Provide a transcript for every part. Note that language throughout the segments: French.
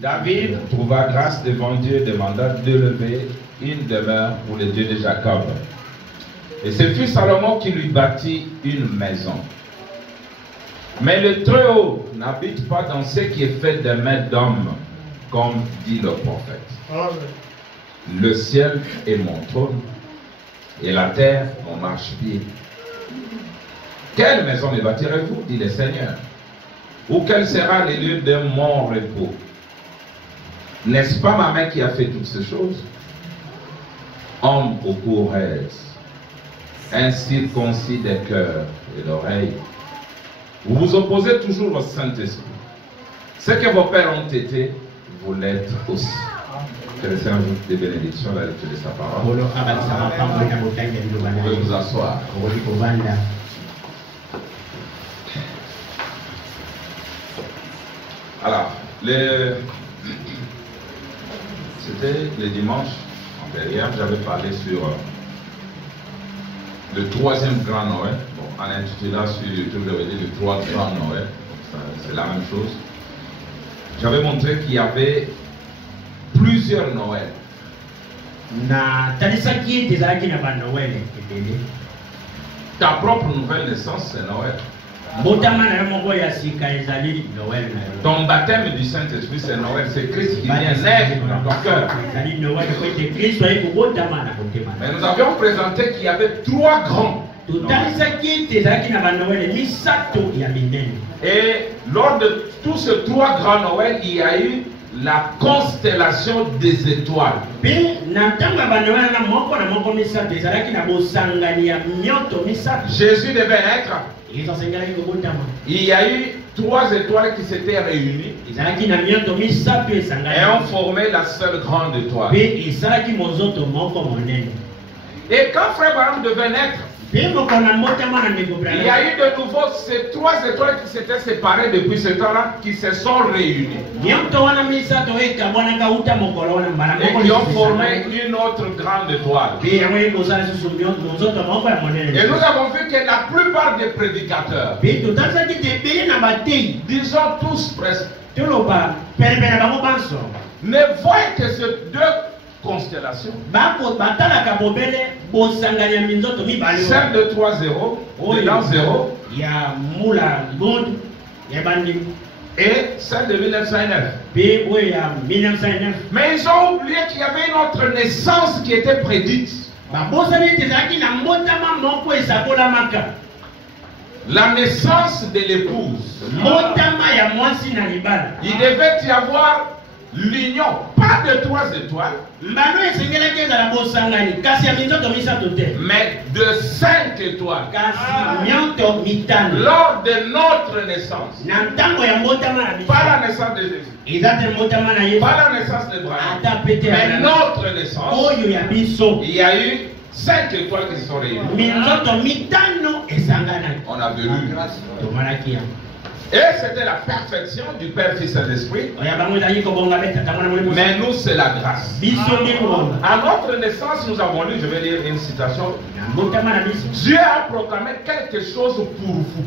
David trouva grâce devant Dieu et demanda d'élever une demeure pour le Dieu de Jacob. Et ce fut Salomon qui lui bâtit une maison. Mais le Très-Haut n'habite pas dans ce qui est fait de main d'homme, comme dit le prophète. Le ciel est mon trône et la terre mon marchepied. Quelle maison me bâtirez-vous, dit le Seigneur? Ou quel sera le lieu de mon repos? N'est-ce pas ma main qui a fait toutes ces choses? Homme au courage, incirconcis des cœurs et d'oreilles, vous vous opposez toujours au Saint-Esprit. Ce que vos pères ont été, vous l'êtes aussi. Que le Seigneur vous des bénédictions, la lecture de sa parole. Vous pouvez vous asseoir. Alors, c'était le dimanche antérieur, j'avais parlé sur le troisième grand Noël. Bon, en intitulant sur YouTube, j'avais dit le trois grand Noël. C'est la même chose. J'avais montré qu'il y avait plusieurs Noëls. Ta propre nouvelle naissance, c'est Noël. Ton baptême du Saint-Esprit, c'est Noël. C'est Christ qui vient naître dans ton cœur. Mais nous avions présenté qu'il y avait trois grands Noël. Et lors de tous ces trois grands Noël, il y a eu la constellation des étoiles. Jésus devait être. Il y a eu trois étoiles qui s'étaient réunies et ont formé la seule grande étoile. Et quand Frère Branham devait naître, il y a eu de nouveau ces trois étoiles qui s'étaient séparées depuis ce temps-là, qui se sont réunies. Et qui ont formé une autre grande étoile. Et nous avons vu que la plupart des prédicateurs, disons tous presque, ne voient que ces deux constellations. Celle de 3-0, de l'an 0, et celle de 1909. Mais ils ont oublié qu'il y avait une autre naissance qui était prédite. La naissance de l'épouse. Il devait y avoir l'union, pas de trois étoiles, mais de 5 étoiles. Lors de notre naissance, pas la naissance de Jésus, pas la naissance de Abraham, mais notre naissance, il y a eu 5 étoiles qui se sont réunies. On a vu. Et c'était la perfection du Père, Fils et l'Esprit. Mais nous, c'est la grâce. À notre naissance, nous avons lu, je vais lire une citation. Dieu a proclamé quelque chose pour vous.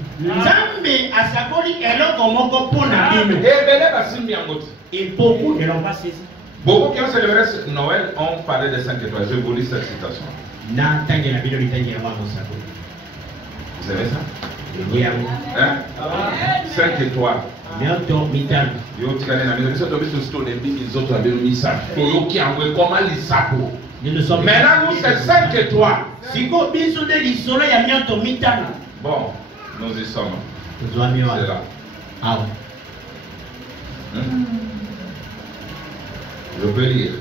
Et beaucoup ne l'ont pas saisi. Beaucoup qui ont célébré Noël ont parlé de 5 étoiles. Je vous lis cette citation. Vous savez ça? 5 étoiles. Maintenant nous c'est 5 étoiles. Bon, nous y sommes. C'est là. Je peux lire.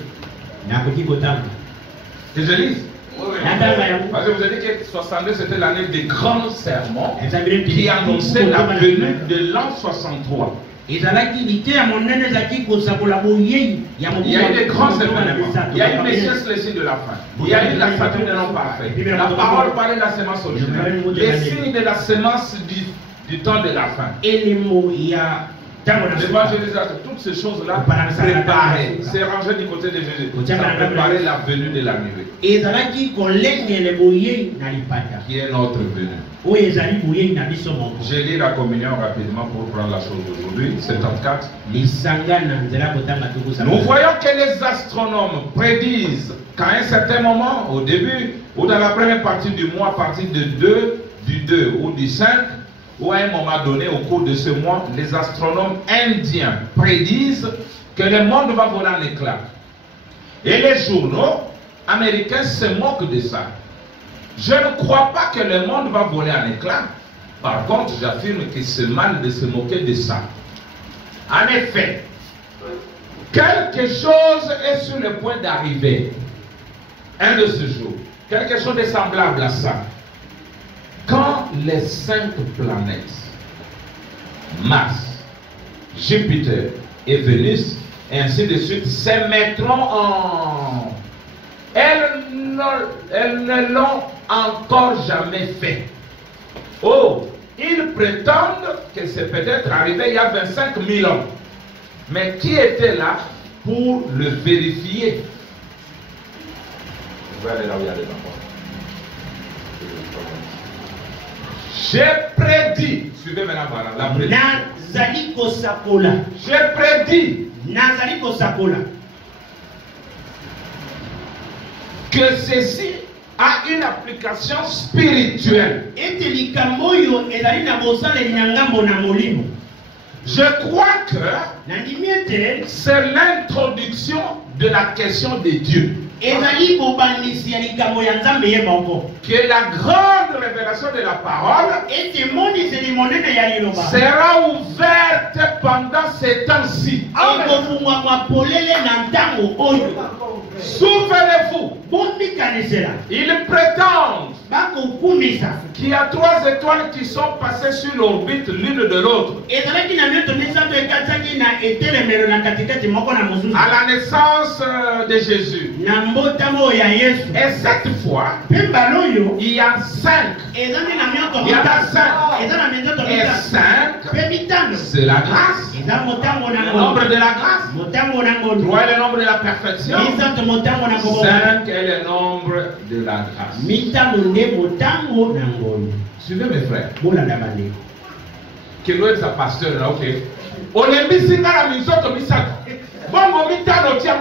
Que je lise. Parce que vous avez dit que 62 c'était l'année des grands sermons qui annonçait la venue de l'an 63. Il y a eu des grands événements. Il y a eu Messias le signe de la fin. Il y a eu la Saturne de l'homme parfait. La parole parlait de la semence originelle. Les signes de la semence du temps de la fin. L'évangélisation, toutes ces choses-là, préparer, c'est ranger du côté de Jésus, ça préparer la venue de la nuée, qui est notre venue. Je lis la communion rapidement pour prendre la chose d'aujourd'hui, 74. Nous voyons que les astronomes prédisent qu'à un certain moment, au début, ou dans la première partie du mois, à partir du 2 ou du 5, ou à un moment donné, au cours de ce mois, les astronomes indiens prédisent que le monde va voler en éclats. Et les journaux américains se moquent de ça. Je ne crois pas que le monde va voler en éclats. Par contre, j'affirme que c'est mal de se moquer de ça. En effet, quelque chose est sur le point d'arriver. Un de ces jours. Quelque chose de semblable à ça. Quand les 5 planètes, Mars, Jupiter et Vénus, et ainsi de suite, se mettront en... Elles ne l'ont encore jamais fait. Oh, ils prétendent que c'est peut-être arrivé il y a 25 000 ans. Mais qui était là pour le vérifier? Vous allez là où il y a les enfants. J'ai prédit, suivez maintenant voilà, la prédiction. J'ai prédit que ceci a une application spirituelle. Je crois que c'est l'introduction de la question de Dieu. Que la grande révélation de la parole sera ouverte pendant ces temps-ci. Souvenez-vous, ils prétendent qu'il y a 3 étoiles qui sont passées sur l'orbite l'une de l'autre à la naissance de Jésus. Et cette fois, il y a 5. Il y en a 5. Et 5, c'est la grâce. Le nombre de la grâce. 3 est le nombre de la perfection. 5 est le nombre de la grâce. Suivez mes frères. Que l'on est sa pasteur là, ok. On est mis ici dans la maison, on est mis ça. Bon, on est mis dans le tien.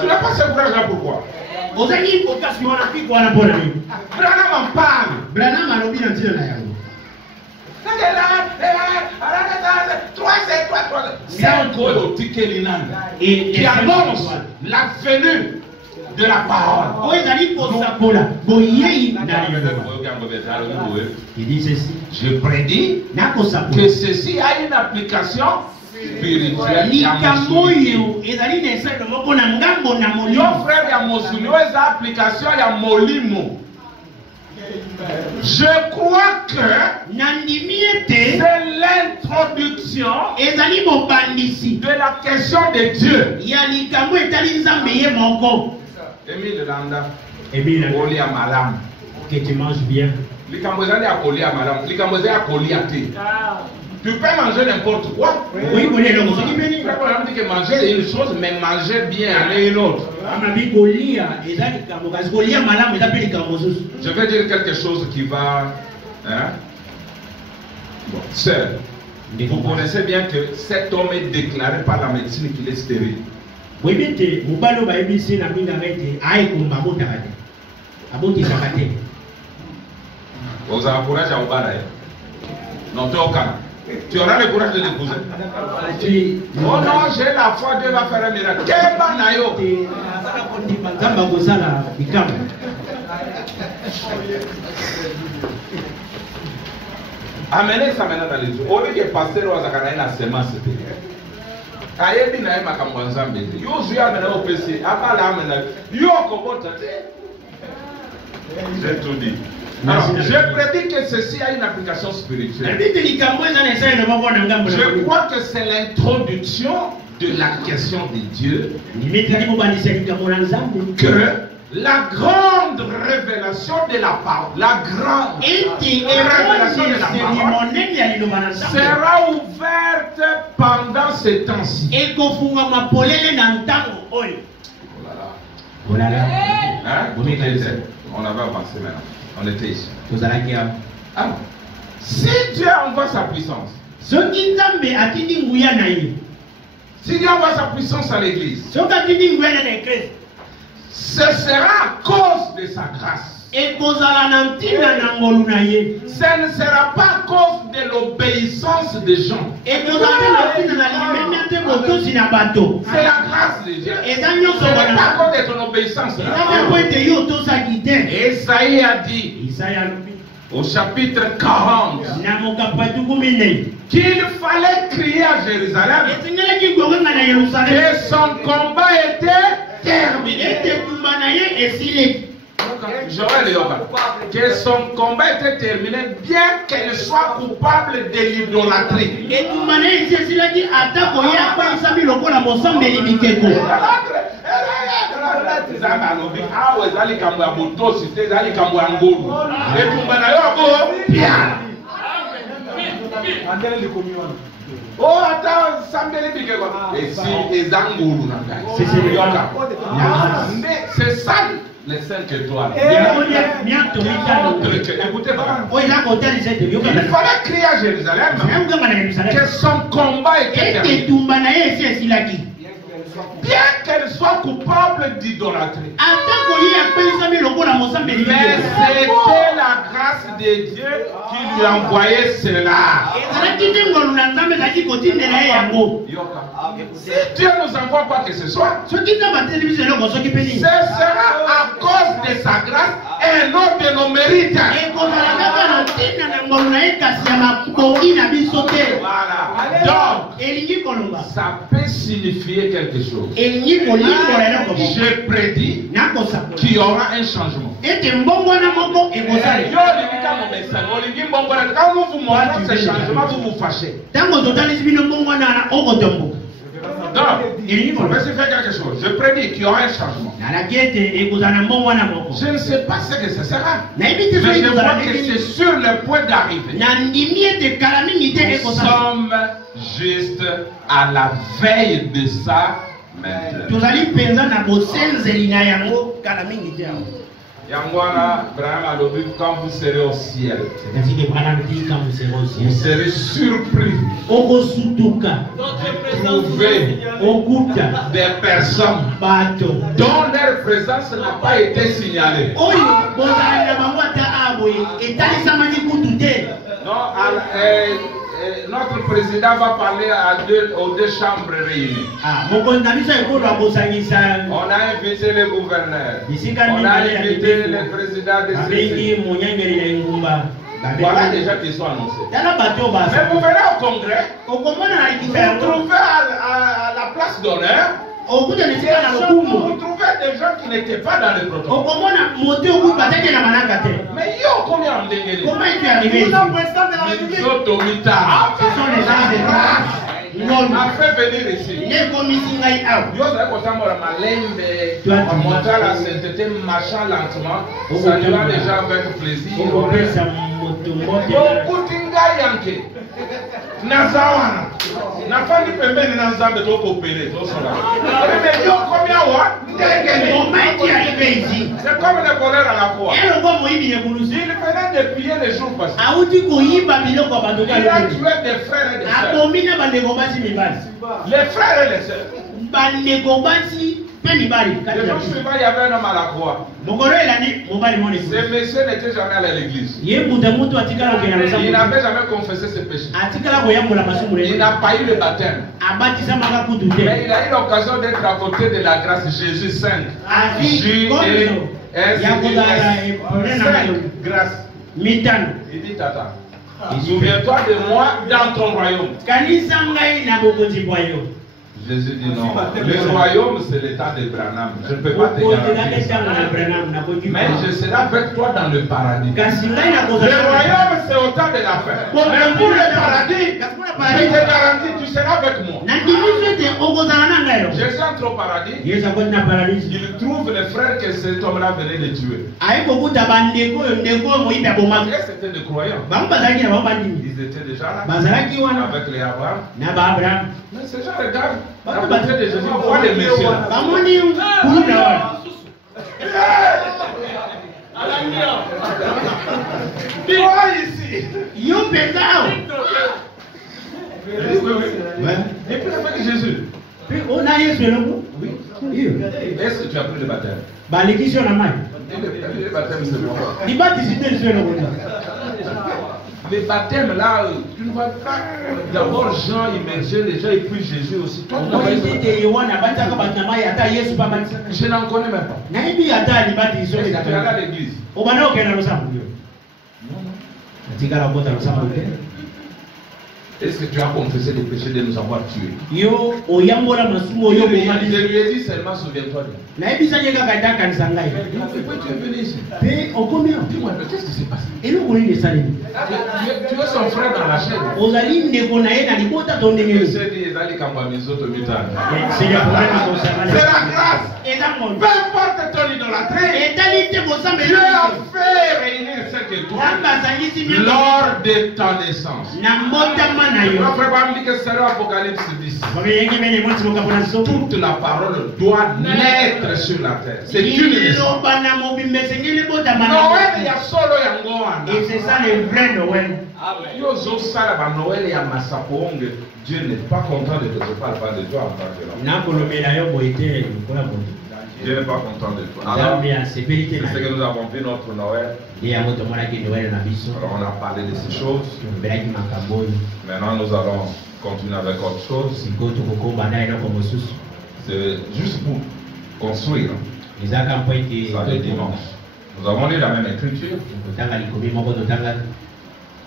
Tu n'as pas ce courage là, pourquoi? Branham en parle. C'est un code au ticket qui annonce la venue de la parole. Il dit ceci. Je prédis que ceci a une application spirituelle. Mon frère, il y a Mosulio, il y a application, il y a Molimo. Je crois que c'est l'introduction de la question de Dieu. Émile Landa, Olia Malam. Que tu manges bien. Tu peux manger n'importe quoi. Oui, on dit que manger est une chose, mais manger bien en est une autre. Je vais dire quelque chose qui va... Hein? Bon, sœur, vous connaissez bien que cet homme est déclaré par la médecine qu'il est stérile. Vous avez courage à Obara. Non, tu es au Canada. Tu auras le courage de l'épouser. Oh non, j'ai la foi, Dieu va faire un miracle. Quel banayo! Amenez ça maintenant dans les yeux. Au lieu de passer au Zakanaï, la semence, c'était. Kayebi na ema kamwanza mbele. Yo zuya mena opesi. Abala amena. Yo kobota. J'ai tout dit. Alors, je prédis que ceci a une application spirituelle. Je crois que c'est l'introduction de la question de Dieu que la grande révélation de la parole, la grande révélation de la parole sera ouverte pendant ces temps-ci. Oh là là. Hein? On avait avancé maintenant. On était ici. Ah. Si Dieu envoie sa puissance, si Dieu envoie sa puissance à l'église, ce sera à cause de sa grâce. Ce ne sera pas à cause de l'obéissance des gens. C'est la grâce de Dieu. Ce n'est pas à cause de ton obéissance. Esaïe a dit au chapitre 40 qu'il fallait crier à Jérusalem que son combat était terminé. Que son combat était terminé, bien qu'elle soit coupable de l'idolâtrie. Oh, attends, c'est ça les 5 étoiles. Écoutez, il fallait crier à Jérusalem que son combat était terminé. Bien qu'elle soit coupable d'idolâtrie. Mais c'était la grâce de Dieu qui lui envoyait cela. Si Dieu nous envoie quoi que ce soit, ce sera à cause de sa grâce et non de nos mérites. Voilà. Donc, ça peut signifier quelque chose. Je prédis qu'il y aura un changement. Quand vous vous montrez ce changement, vous vous fâchez. Donc, il faut faire quelque chose. Je prédis qu'il y aura un changement. Je ne sais pas ce que ce sera. Mais je vois que c'est sur le point d'arriver. Nous sommes juste à la veille de ça maintenant. Yangwana, Brahma a dit quand vous serez au ciel, vous serez surpris de trouver des personnes dont leur présence n'a pas été signalée. Non, notre président va parler aux deux chambres réunies. On a invité le gouverneur. On a invité le président de CC. Voilà des gens qui sont annoncés. Mais vous venez au congrès, vous trouvez à la place d'honneur, vous trouvez des gens qui n'étaient pas dans le protocole. Mais yo, combien on dégueule? Comment es-tu arrivé? Ce sont les gens de grâce. On m'a fait venir ici. Yo, c'est comme ça, moi, ma lembe, en montant la sainteté, marchant lentement, saluant les gens avec plaisir. Nazawana. Nafandi pembeni na nzambe to coopérer to sola. Mais yo combien wa? C'est comme le voleur à la fois. Il venait de piller les jours passés. Il a tué des frères et des sœurs. Les frères et les sœurs. Le jour suivant, il y avait un homme à la croix. Ce monsieur n'était jamais allé à l'église. Il n'avait jamais confessé ses péchés. Il n'a pas eu le baptême. Mais il a eu l'occasion d'être à côté de la grâce de Jésus 5. Grâce. Il dit, Tata, souviens-toi de moi dans ton royaume. Jésus dit non. Le royaume, c'est l'état de Branham. Je ne peux pas te garantir. Mais je serai avec toi dans le paradis. Le royaume, c'est au temps de la fin. Mais pour le paradis, je te garantis, tu seras avec moi. Jésus entre au paradis. Yesu akoti na paradis. Il trouve les frères que cet homme-là venait de tuer. Ayikokuta bandeko ndeko moyibi aboma. Et c'était des croyants. Bango bazalaki na bango bandimi. Ils étaient déjà là. Bazalaki wana Avec les Abraham. na ba Abraham. Mais ces gens regardent. La portrait de Jésus, on voit les messieurs là. Bamoni kulu na wana. Toi ici. Yo pesa awo. Oui. Et puis avec Jésus. Puis on a Yesu eloko. Oui. Iyo. Est-ce que tu as pris le baptême? Balekisi na mai. Le baptême, c'est pourquoi? Libatisi te Yesu eloko. Les baptêmes là, tu ne vois pas d'abord Jean immergé les gens et puis Jésus aussi. Toi, tu n'as pas je n'en connais même pas. Est-ce que tu es allé à l'église? Est-ce que tu as confessé les péchés de nous avoir tués? Je lui ai dit seulement souviens-toi de nous. Pourquoi tu es venu ici? Dis-moi, qu'est-ce qui s'est passé? Tu es son frère dans la chaîne. C'est la grâce. Peu importe ton idolâtrie, Dieu a fait réunir ce que toi lors de ta naissance. Apocalypse 10. Toute la parole doit naître sur la terre. C'est une naissance. Noël, il y a solo yango. Et c'est ça le vrai Noël. Dieu n'est pas content de toi. Je parle pas de toi en tant que l'homme. Dieu n'est pas content de toi. Alors, c'est ce que nous avons vu notre Noël. Alors, on a parlé de ces choses. Maintenant, nous allons continuer avec autre chose. C'est juste pour construire. Ça fait dimanche. Nous avons lu la même écriture.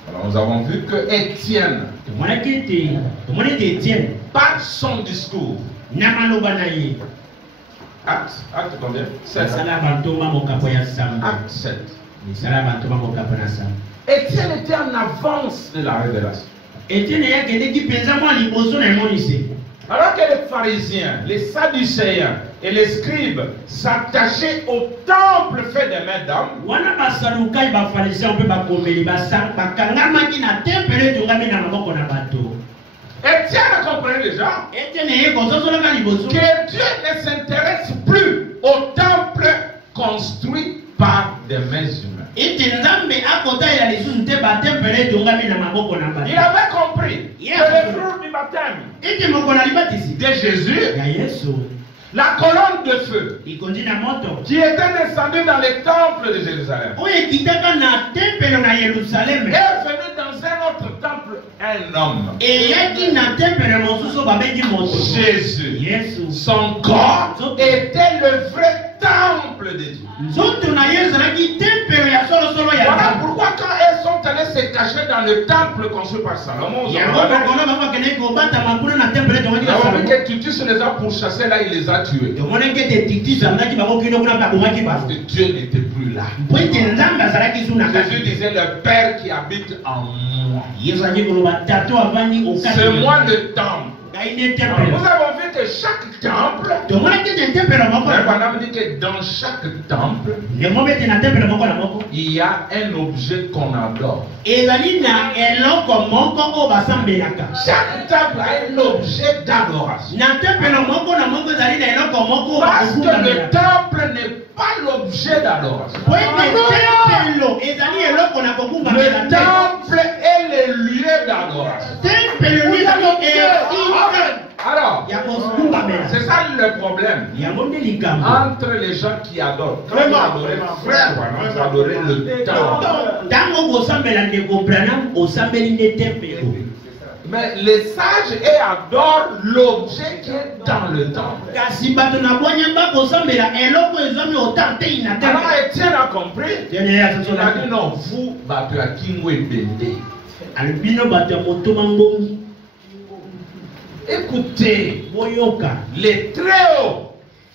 Alors nous avons vu que Étienne, par son discours, acte combien? 7. Acte 7. Étienne était en avance de la révélation. Alors que les pharisiens, les sadducéens et les scribes s'attachaient au temple fait des mains d'hommes, Étienne comprenait déjà que Dieu ne s'intéresse plus au temple construit par des mains humaines. Il avait compris que le jour du baptême de Jésus, la colonne de feu qui était descendue dans le temple de Jérusalem est venue dans un autre temple, un homme. Jésus, son corps était le vrai temple de Dieu. Voilà pourquoi quand elles sont allées se cacher dans le temple construit par Salomon, nous avons vu que Titus les a pourchassés là, il les a tués. Parce que Dieu n'était plus là. Jésus disait le Père qui habite en moi. C'est moi le temple. Nous avons vu que chaque temple, Abraham dit que dans chaque temple, il y a un objet qu'on adore. Chaque temple a un objet d'adoration. Parce que le temple n'est pas l'objet d'adoration. Le temple est le lieu d'adoration. Alors, c'est ça le problème entre les gens qui adorent. Quand vous adorez frère, vous adorez le temple. Mais les sages adorent l'objet qui est dans le temple. Alors Étienne a compris. Il a dit non, vous, écoutez, les très hauts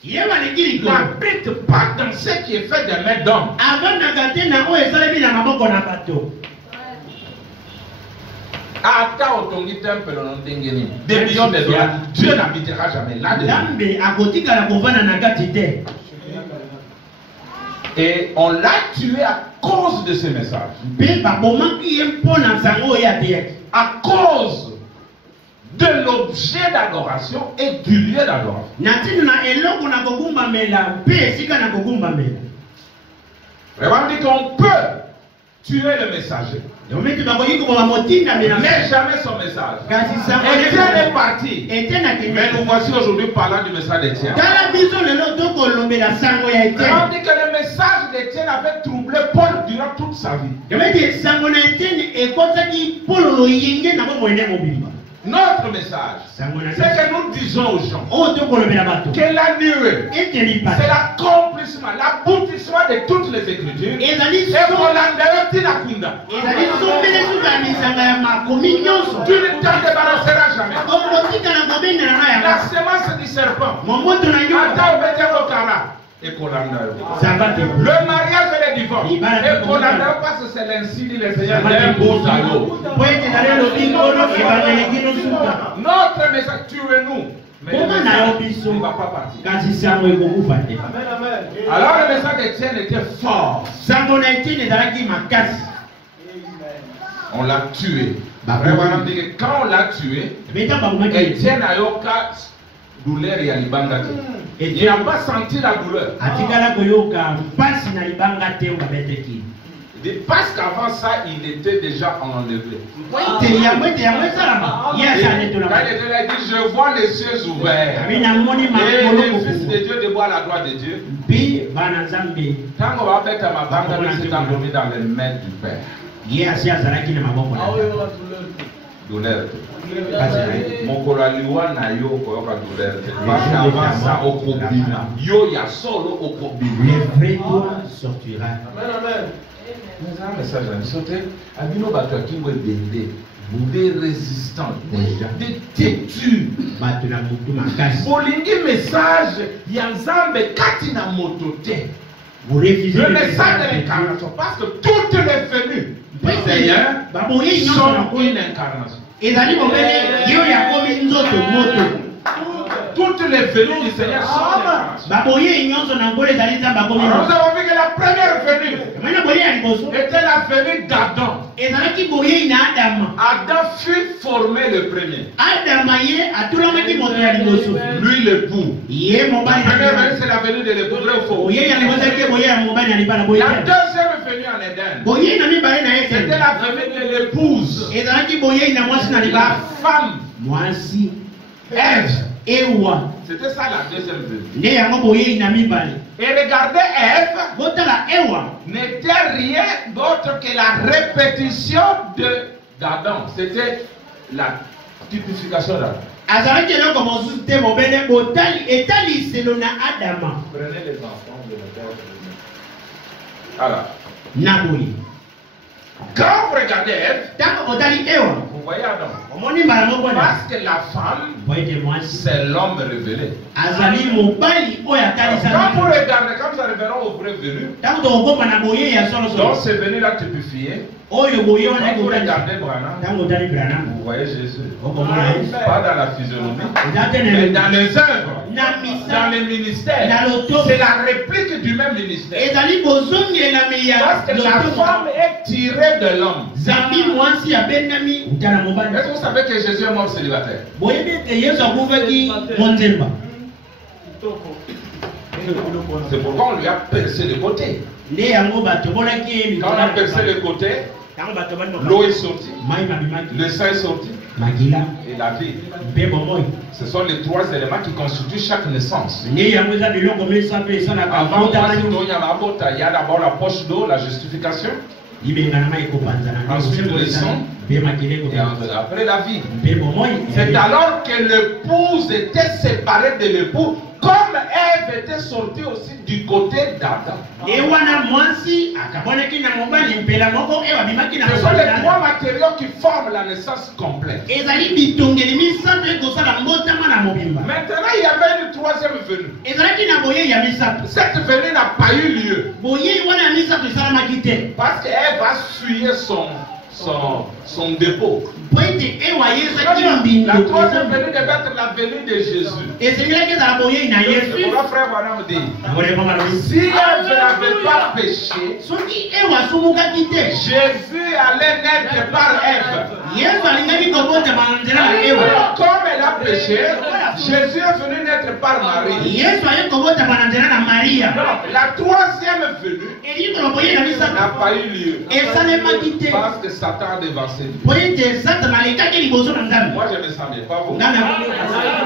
n'habitent pas dans ce qui est fait des mains d'hommes. Ata otongi temple non dengeni. Des millions de dollars. Dieu n'habitera jamais là-dedans. Et on l'a tué à cause de ce message. À cause de l'objet d'adoration et du lieu d'adoration. Vraiment dit qu'on peut tuer le messager, mais jamais son message. Étienne est parti. Mais nous voici aujourd'hui parlant du message d'Étienne. Vraiment dit que le message d'Étienne avait troublé Paul durant toute sa vie. Notre message, c'est que nous disons aux gens que la nuée, c'est l'accomplissement, l'aboutissement de toutes les Écritures. Et tu ne t'en débarrasseras jamais. La semence du serpent, le mariage et le divorce, parce que c'est l'ainsi dit le Seigneur d'un beau salaud. Notre message, tuez-nous. Mais le message ne va pas partir. Alors le message d'Étienne était fort. On l'a tué. Quand on l'a tué, Étienne a eu douleur et alibangate. Il n'a pas senti la douleur. Parce qu'avant ça, il était déjà enlevé. Quand il dit, je vois les cieux ouverts. Et les fils de Dieu debout à la droite de Dieu. Quand on va mettre ma bande, c'est endormi dans les mains du Père. Douleur. Mokolaliwa na yo koyoka douleur. Parce qu'avant ça, au kobina. Yo ya solo au kobina. Le vrai toi sortira. Amen, amen. Mais un message à nous sauter. Abino Bataki Webende. Vous êtes résistants, des têtus. Bolingi message, Yanzambe Katina Motote. Vous refusez le message de l'incarnation. Parce que toutes les venues du Seigneur sont une incarnation. Toutes les venues du Seigneur sont une incarnation. Nous avons vu que la première venue était la venue d'Adam. Adam fut formé le premier. Lui l'époux. La première venue c'est la venue de l'époux. Vrai ou faux? La deuxième venue en Éden, c'était la venue de l'épouse. La femme. Ève. C'était ça la deuxième venue. Et regardez, Ève n'était rien d'autre que la répétition d'Adam. C'était la typification d'Adam. Prenez les enfants de la terre. Alors, quand vous regardez Ève, vous voyez Adam. Parce que la femme, c'est l'homme révélé. Quand vous regardez, quand vous arriverez au vrai venu, donc c'est venu là typifié. Quand vous regardez Branham, vous voyez Jésus. Pas dans la physionomie, mais dans les œuvres, dans les ministères. C'est la réplique du même ministère. Parce que la femme est tirée de l'homme. Est-ce que vous savez que Jésus est mort célibataire? C'est pourquoi on lui a percé le côté. Quand on a percé le côté, l'eau est sortie, le sang est sorti, et la vie. Ce sont les trois éléments qui constituent chaque naissance. Avant, il y a d'abord la poche d'eau, la justification. Ensuite le sang. Et après la vie. C'est alors que l'épouse était séparée de l'époux, comme Ève était sortie aussi du côté d'Adam. Ce sont les trois matériaux qui forment la naissance complète. Maintenant, il y avait une troisième venue. Cette venue n'a pas eu lieu. Parce qu'Ève a fuyé son dépôt. La troisième venue devait être la venue de Jésus. Et c'est là que ça a boyé une aïe. Mon frère Madame dit, si elle n'avait pas péché, Jésus allait naître par Ève. Comme elle a péché, Jésus est venu naître par Marie. Donc, la troisième venue n'a pas eu lieu. Parce que Satan a dévancé. Moi, je ne me sens pas vous.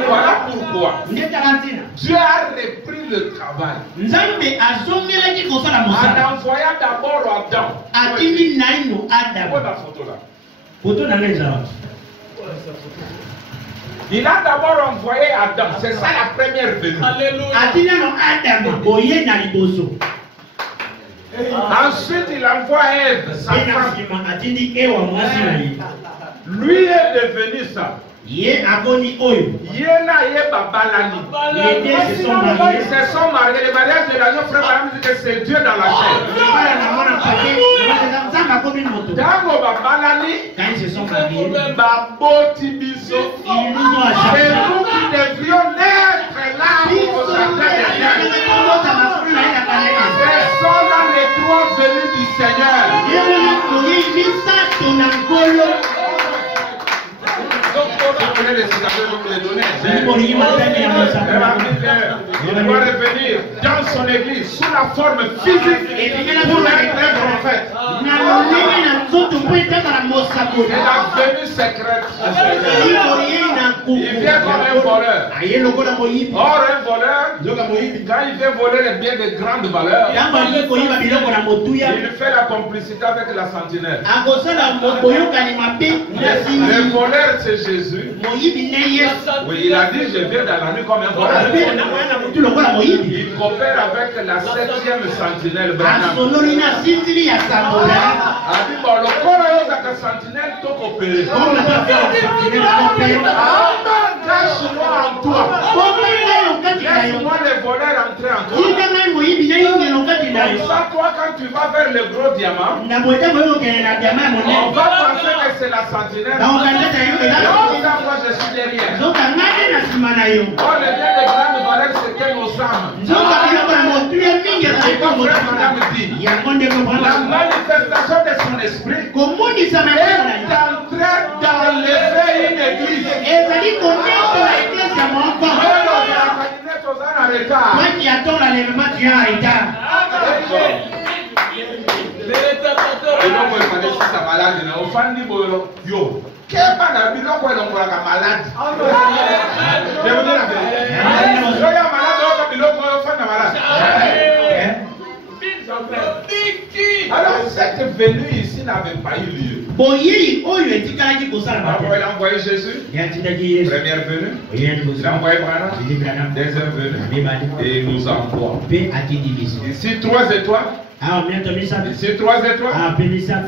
Voilà pourquoi Dieu a repris le travail en envoyant d'abord Adam. Où est la photo là? Il a d'abord envoyé Adam. C'est ça la première venue. Ensuite, il envoie Ève, sa femme. Lui est devenu ça. Yena ye babalani. Les deux se sont mariés. Ils se sont mariés. Le mariage de l'agneau, frère, madame, dit que c'est Dieu dans la chair. Dango babalani. Quand ils se sont mariés, baboti biso. ils nous ont C'est acheté. nous qui devions naître là pour chacun des biens. Ce sont là les trois venus du Seigneur. Donc, vous connaissez les citations, je vous les donner. Il doit revenir dans son église sous la forme physique pour être un prophète. C'est la venue secrète. Il vient comme un voleur. Or, un voleur, quand il vient voler les biens de grande valeur, il fait la complicité avec la sentinelle. Le voleur, c'est Jésus. Oui, il a dit, je viens dans la nuit comme un voleur. Il coopère avec la 7e sentinelle Branham. A dit, bon, le corps est la sentinelle, tout coopéré. Cache-moi en toi. Laisse-moi les voleurs entrer en toi. Comme ça, toi, quand tu vas vers le gros diamant, on va penser que c'est la sentinelle. Donc, moi, je suis derrière. Or, le bien des grandes valeurs, c'était nos âmes. Et comme frère madame dit, la manifestation de son esprit est en train d'enlever une église. Toi qui attends l'enlèvement, tu es en retard. Et donc, moi, je me dis, ça malade, on fait ni boyo. Yo, qu'est-ce qu'on a vu là, quoi, on voit la malade. Je vous dis la vérité. Je suis malade, on fait la malade. Alors, cette venue ici n'avait pas eu lieu. Il a envoyé Jésus. Première venue. Il a envoyé Branham. Deuxième venue. Et il nous envoie. Ici, 3 étoiles. Ici, 3 étoiles.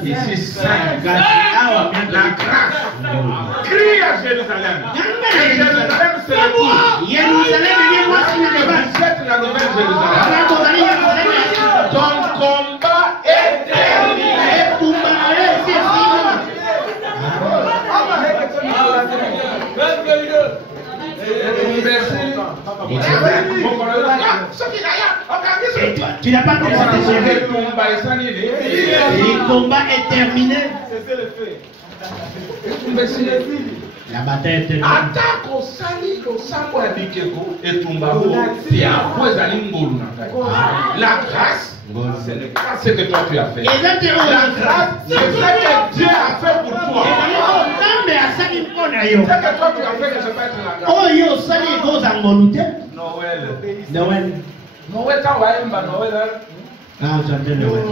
Ici, 5. La grâce. Crie à Jérusalem. Et Jérusalem, c'est le coup. C'est la nouvelle Jérusalem. Ton combat est terminé. Tu n'as pas de le combat est terminé. La bataille est terminée. La grâce, ce n'est pas ce que toi tu as fait. La grâce, c'est ce que Dieu a fait pour toi. Ce que toi tu as fait, que je peux être la grâce. Noël. Noël, quand on va Noël. Ah, j'entends Noël.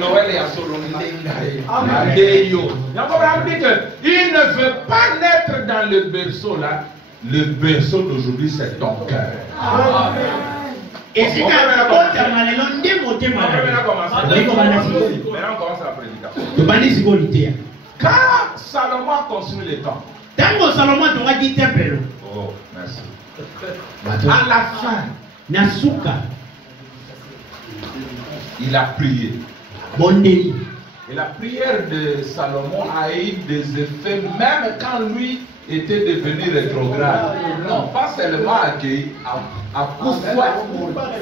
Noël est à il ne veut pas naître dans le berceau là. Le berceau d'aujourd'hui, c'est ton cœur. Et c'est quand quand Salomon a construit le temple. Oh, merci. À la fin, Nasuka. Il a prié. Bondeli. Et la prière de Salomon a eu des effets même quand lui était devenu rétrograde. Non, pas seulement accueilli, à Koufouat,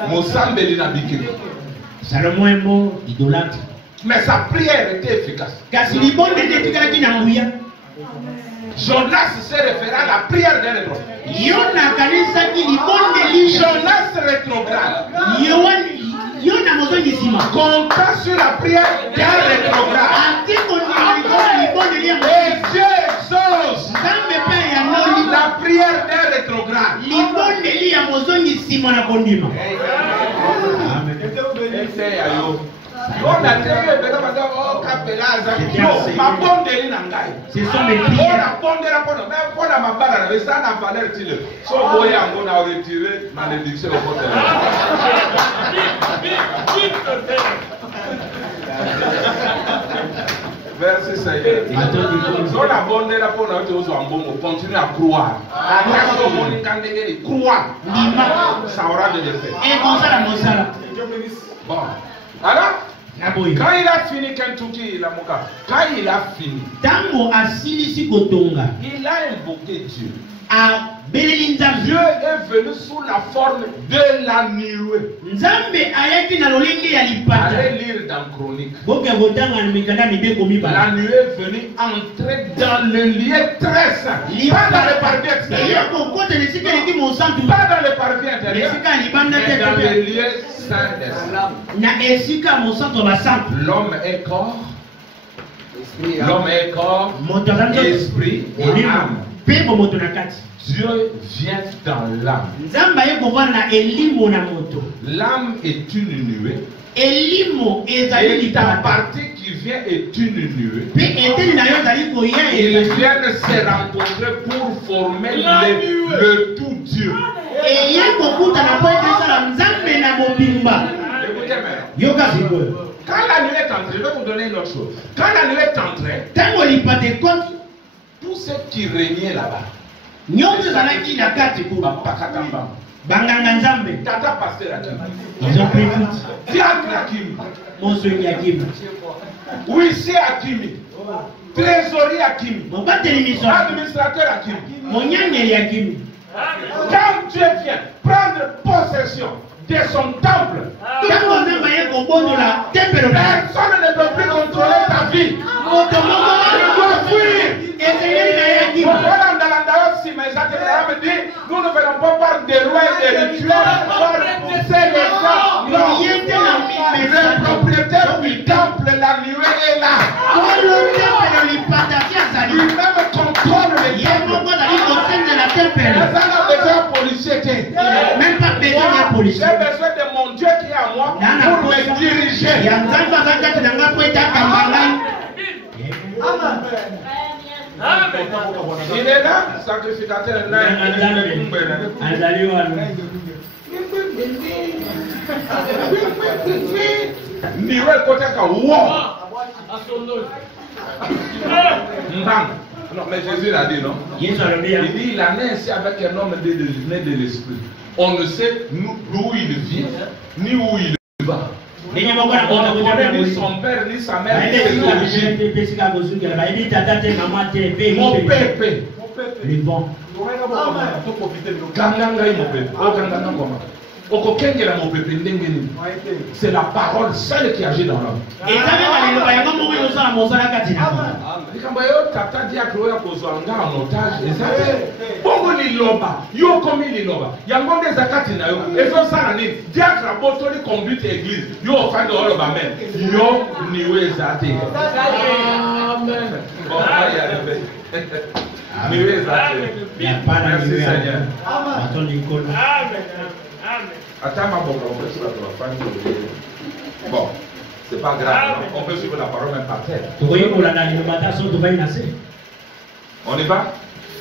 Moussambeli Nabike. Salomon est mort, idolâtre. Mais sa prière était efficace. Jonas se réfère à la prière d'un rétrograde. Jonas rétrograde. Compta sur la prière d'un rétrograde. Et Dieu exauce la prière d'un rétrograde. Ce sont mes prières. Merci Seigneur. Continue à croire. Croire. Ça aura de l'effet. Bon. Alors, quand il a fini Kentucky, quand il a fini, il a invoqué Dieu. Dieu est venu sous la forme de la nuée. Allez lire dans Chronique. La nuée est venue entrer dans le lieu très saint. Pas dans le parvis extérieur. Pas dans le parvis intérieur. Mais dans le lieu saint des saints. L'homme est corps. L'homme est corps, esprit et âme. Dieu vient dans l'âme. L'âme est une nuée. Et ta partie qui vient est une nuée. Ils viennent se rencontrer pour former le tout Dieu. Écoutez-moi. Quand la nuée est entrée, je vais vous donner une autre chose. Quand la nuée est entrée, tous ceux qui régnaient là-bas, Tata Pasteur Akim, Diacre Akim, Huissier Akim, Trésorier Akim, Administrateur Akim. Quand Dieu vient prendre possession de son temple, personne ne peut plus contrôler ta vie. Tu dois fuir. Nous ne venons pas par des lois et des rituels pour pousser les gens. Non. Le propriétaire du temple, la nuée est là. Lui-même contrôle le temple. Même pas besoin de policier. J'ai besoin de mon Dieu qui est à moi pour me diriger. Il est là, sacrificateur. Non, mais Jésus l'a dit, non? Il dit, il a né ainsi avec un homme né de l'esprit. On ne sait d'où il vient, ni où il va. On ne connaît ni son père, ni sa mère, ni ses origines. Mon pépé. Le bon. C'est la parole seule qui agit dans l'homme. Merci Seigneur. Bon, c'est pas grave, on peut suivre la parole même par terre. On y va?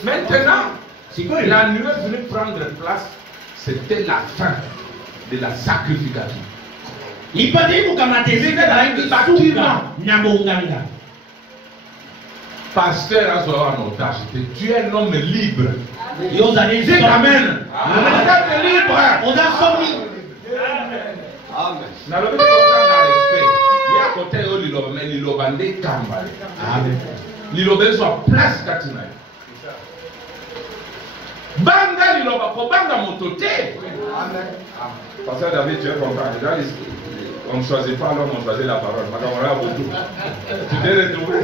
Maintenant, la nuée est venue prendre place, c'était la fin de la sacrification. Pasteur a un otage, tu es un homme libre. Dis amen. Vous êtes libre. Nalobi comme ça na respect. Il y a côté où liloba mais liloba nde kamba. Amen. Liloba soit place katina. Banga liloba ko banga motote. Amen. Parce que David tu es content. On ne choisit pas l'homme, on choisit la parole. Tu t'es retrouvé.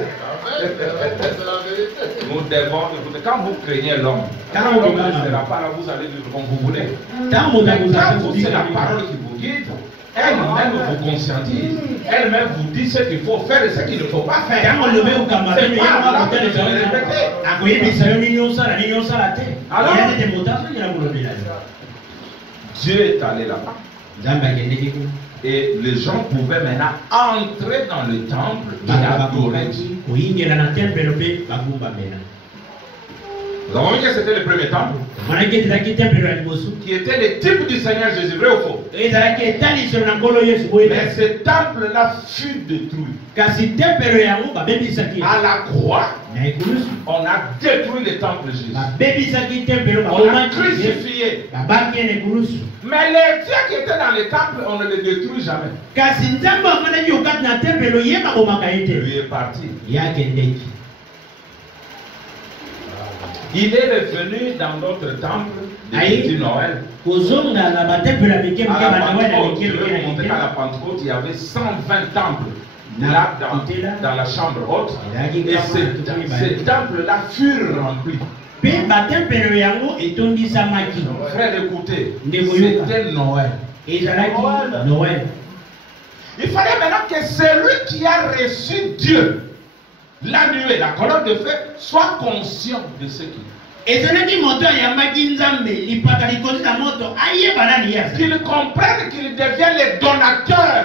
Nous devons écouter. Quand vous craignez l'homme, quand l'homme ne sera pas là, vous allez vivre comme vous voulez. Quand vous, c'est la parole qui vous guide, elle-même vous conscientise. Elle-même vous dit ce qu'il faut faire et ce qu'il ne faut pas faire. C'est pas là que vous allez répéter. Dieu est allé là-bas. Et les gens pouvaient maintenant entrer dans le temple et adorer Dieu. Nous avons vu que c'était le premier temple qui était le type du Seigneur Jésus, vrai ou faux? Mais ce temple-là fut détruit. À la croix, on a détruit le temple de Jésus. On a crucifié. Mais les dieux qui étaient dans le temple, on ne les détruit jamais. Lui est parti. Il est revenu dans notre temple du Noël. À la Pentecôte, il y avait 120 temples là dans la chambre haute. Et ces temples-là furent remplis. Frère, écoutez, c'était Noël. Il fallait maintenant que celui qui a reçu Dieu, la nuée, la colonne de feu, soit conscient de ce qu'il est. Qu'il comprenne qu'il devient le donateur.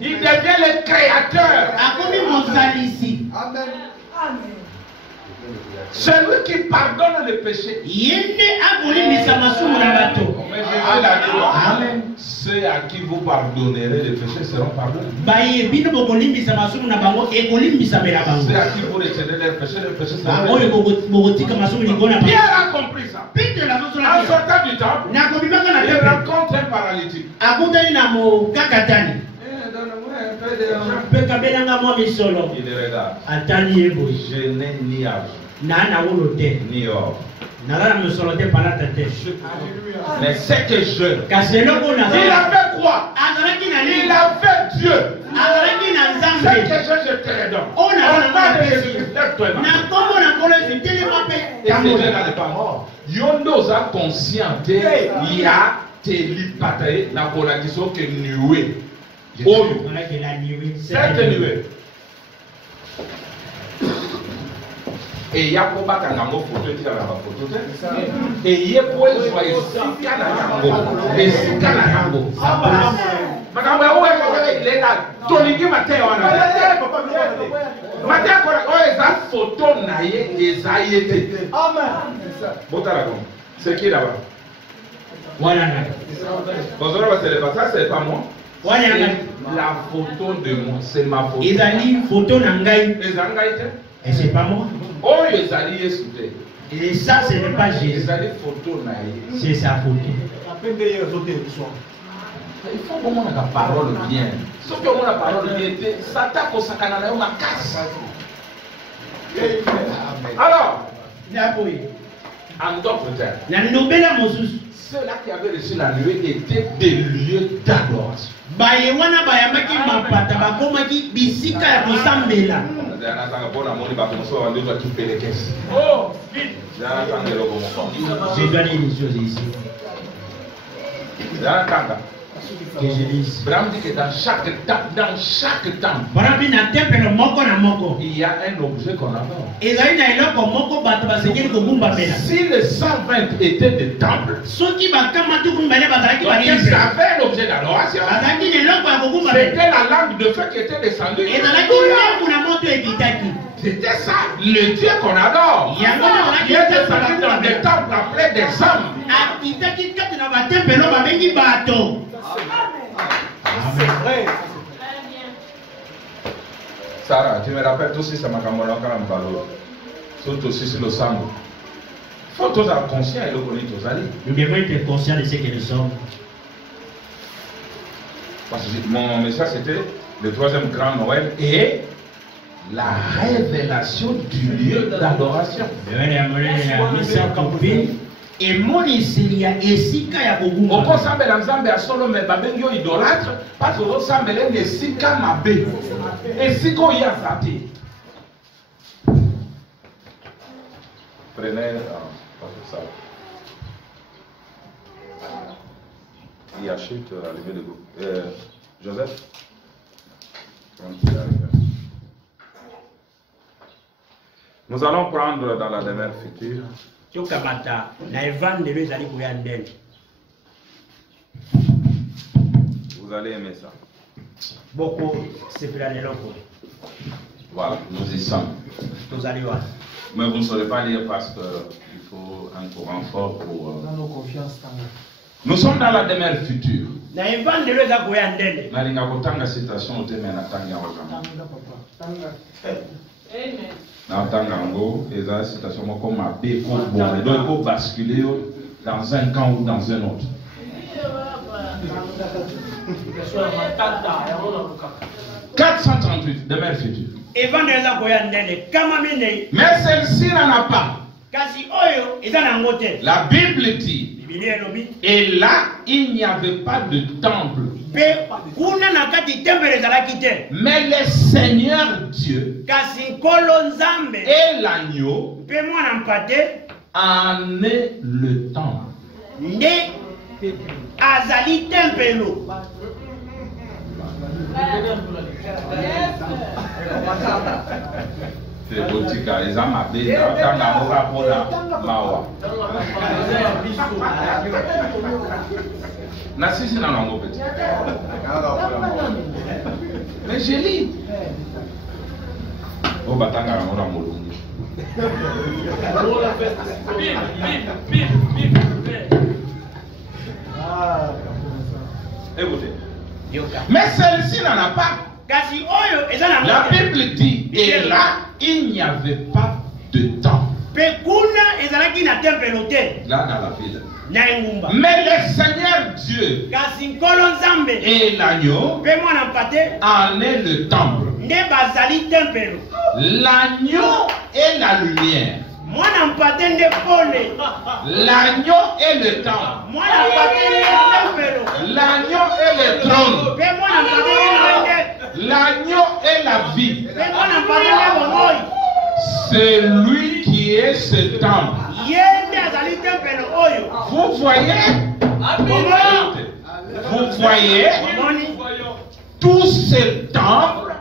Il devient le créateur. Amen. Celui qui pardonne le péché. Amen. Ceux à qui vous pardonnerez les péchés seront pardonnés. Ceux à qui vous retirez les péchés seront pardonnés. Pierre a compris ça. En sortant du temple, il rencontre un paralytique. Il regarde. Je n'ai ni argent, ni or. Mais c'est que je. Il avait quoi? Il avait Dieu. C'est que je te redonne. On a et ce Dieu n'allait pas mort. Yondo a conscienté, il y a télépathe, la collaboration que nuée. Cette nuée. Et il y a pour battre un amour photo qui a la photo. Et il y a pour être joyeux. Et c'est qu'à la yango. Madame, il est là. Tony matin, on a matin, on a photo naïe et ça y était. Amen. C'est qui là-bas? Voilà. Bonjour, ça c'est pas moi. C'est la photo de moi, c'est ma photo. Ils ont dit photo n'angai. Et c'est pas moi. Oh, ils ont dit souté. Et ça, ce n'est pas Jésus. Ils ont dit photo naïe. C'est sa photo. Il faut que mon la parole bien. Sauf que mon la parole bien, ça tape au sakana, on a casse. Alors, en d'autres termes, ceux-là qui avaient reçu la nuée étaient des lieux d'adoration. Je dois dire une chose ici. Que je dise. Bram dit que dans chaque temple, il y a un objet qu'on adore. Si les 120 étaient des temples, ils avaient l'objet d'adoration. C'était la langue de feu qui était descendue. C'était ça, le Dieu qu'on adore. Il est descendu dans des temples appelés des hommes. C'est vrai. Sarah, tu me rappelles tout si ça m'a camouflé quand même valeur. Surtout aussi sur le sang. Il faut tous être conscients et le connaître tous. Nous devons être conscients de ce que nous sommes. Parce que mon message c'était le troisième grand Noël et la révélation du lieu d'adoration. Oko sambela nzambe ya solo me babengi yo idolâtre parce que sambela ne sika mabe esika oya zate. Prenez ça. Il achète à lever le groupe. Joseph. Nous allons prendre dans la demeure future. Vous allez aimer ça. Voilà, nous y sommes. Mais vous ne saurez pas lire parce qu'il faut un courant fort pour... Nous sommes dans la demeure future. Nalinga kotanga citation au thème na tanga na tanga ngo eza citation moko mabe ko bon et donc faut basculer dans un camp ou dans un autre. 438 demeure future. Mais celle-ci n'en a pas. La Bible dit, et là, il n'y avait pas de temple. Mais le Seigneur Dieu et l'agneau en est le temple. Botika eza mabe tanga moka pona mawa na sisi na nango petit mais je lis o batanga na mona molungu écoutez, mais celle-ci n'en a pas. La Bible dit, et là, il n'y avait pas de temps. Là, dans la ville. Mais le Seigneur Dieu et l'agneau en est le temple. L'agneau est la lumière. L'agneau est le temple. L'agneau est le trône. L'agneau est la vie. C'est lui qui est ce temple. Vous voyez? Vous voyez? Tous ces temples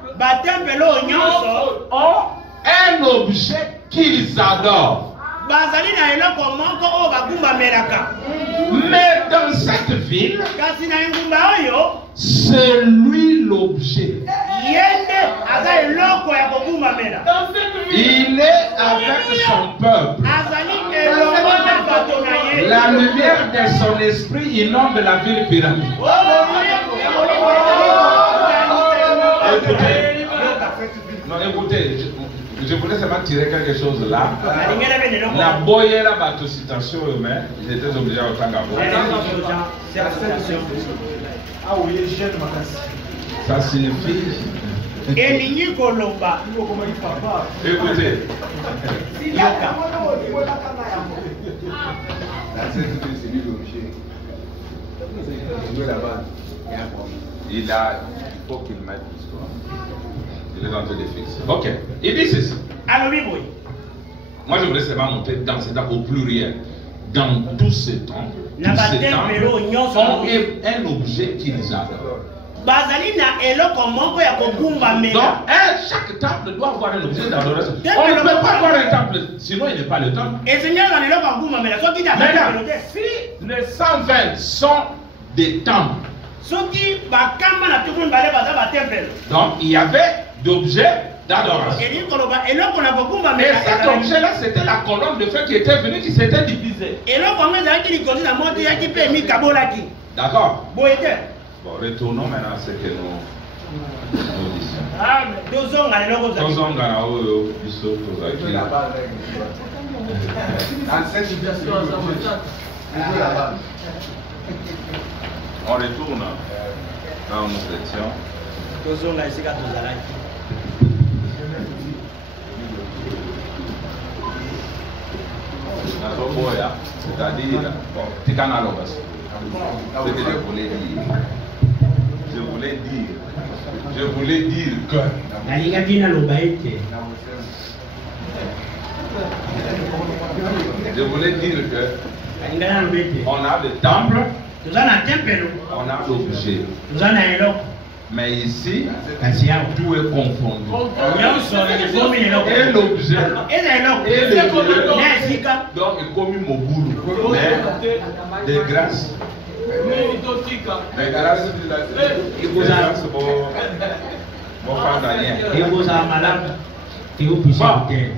ont un objet qu'ils adorent. Mais dans cette ville, c'est lui l'objet. Il est avec son peuple. La lumière de son esprit inonde la ville pyramide. Écoutez, non, écoutez, je voulais seulement tirer quelque chose là. La boye la bateau citation humaine, ils étaient obligés à autant ça signifie. Écoutez. Il faut qu'il mette l'histoire. Il est en train de fixer. Ok. Il dit ceci. Moi, je voudrais seulement montrer dans ces temps au pluriel. Dans tous ces temps, ont un objet qu'ils adorent. Donc, chaque temple doit avoir un objet d'adoration. On ne peut pas avoir un temple, sinon il n'est pas le temple. Maintenant, si les 120 sont des temples, donc il y avait d'objets d'adoration. Et cet objet-là, c'était la colonne de feu qui était venue, qui s'était divisée. D'accord. Bon, retournons maintenant à ce que nous disons. On retourne. Là où nous étions. C'est-à-dire, bon, ce que je voulais dire que on a le temple, on a l'objet. Mais ici, tout est confondu. Et l'objet, et le lieu, donc il commis mon boulot. Mais de grâce. De grâce, il vous a mon frère Daniel. Il vous a malade. Et vous puissiez écouter.